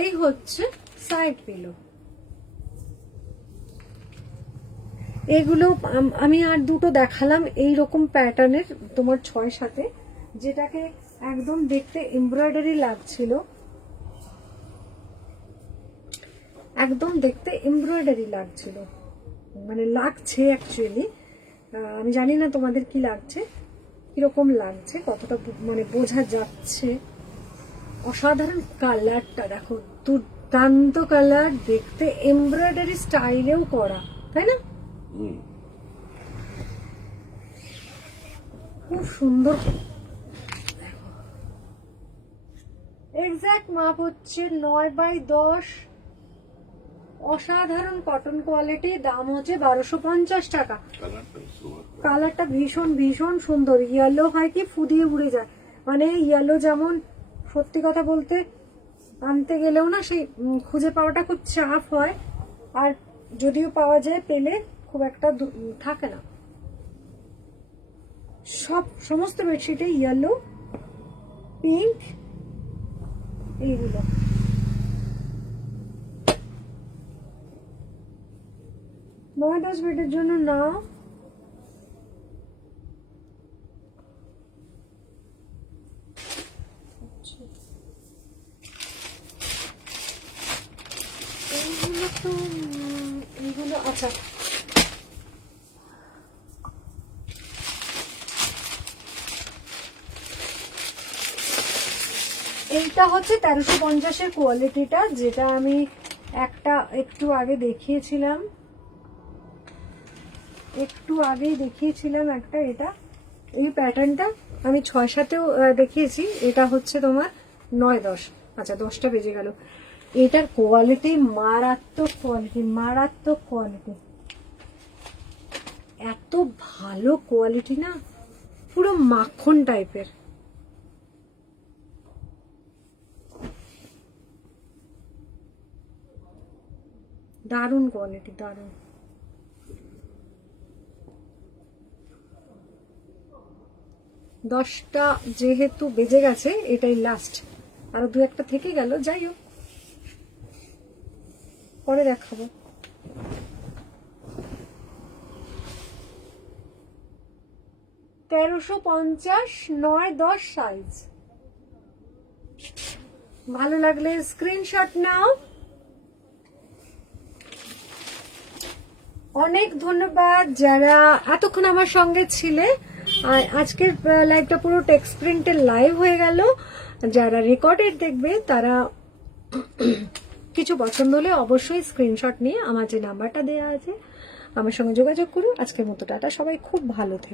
এই হচ্ছে সাইড পিলো। এগুলো আমি আর দুটো দেখালাম এই রকম প্যাটার্নের, তোমার 6-7, যেটাকে একদম দেখতে এমব্রয়ডারি লাগছিল, একদম দেখতে এমব্রয়ডারি লাগছিল, মানে লাগছে অ্যাকচুয়ালি। আমি জানি না তোমাদের কি লাগছে, কিরকম লাগছে, কতটা মানে বোঝা যাচ্ছে। অসাধারণ কালারটা দেখো, দুর্দান্ত কালার, দেখতে এমব্রয়ডারি স্টাইলেও করা, তাই না? খুব সুন্দর। এক্সাক্ট মাপ হচ্ছে 9x10। অসাধারণ কটন কোয়ালিটি, দাম হচ্ছে 1250 টাকা। কালারটা ভীষণ ভীষণ সুন্দর, ইয়েলো হয় কি ফুদিয়ে উড়ে যায়, মানে ইয়েলো যেমন সত্যি কথা বলতে আনতে গেলেও না সেই খুঁজে পাওয়াটা খুব চাপ হয়, আর যদিও পাওয়া যায় পেলে খুব একটা থাকে না। সমস্ত বেডশিটে ইয়েলো, পিঙ্ক, এইগুলো। 9-10 বেডের জন্য নাও। এইগুলো তো এইগুলো আচ্ছা, এইটা হচ্ছে 1350-এর কোয়ালিটিটা, যেটা আমি একটা একটু আগে দেখিয়েছিলাম, একটা। এটা এই প্যাটার্নটা আমি 6-7-এও দেখিয়েছি। এটা হচ্ছে তোমার 9-10, আচ্ছা 10টা বেজে গেল। এটার কোয়ালিটি মারাত্মক কোয়ালিটি, এত ভালো কোয়ালিটি না, পুরো মাখন টাইপের। দারুণ কোয়ালিটি, দারুণ। দশটা যেহেতু বেজে গেছে, এটাই লাস্ট, আরো 2-1টা থেকে গেল, যাই হোক পরে দেখাবো। 1350, 9-10 সাইজ। ভালো লাগলে স্ক্রিনশট নাও। অনেক ধন্যবাদ যারা এতক্ষণ আমার সঙ্গে ছিলে। আজকের লাইভটা পুরো টেক্সট প্রিন্টের লাইভ হয়ে গেল। যারা রেকর্ডেড দেখবে তারা কিছু পছন্দ হলে অবশ্যই স্ক্রিনশট নিয়ে আমার যে নাম্বারটা দেওয়া আছে আমার সঙ্গে যোগাযোগ করুন। আজকের মতো টাটা, সবাই খুব ভালো থেকে।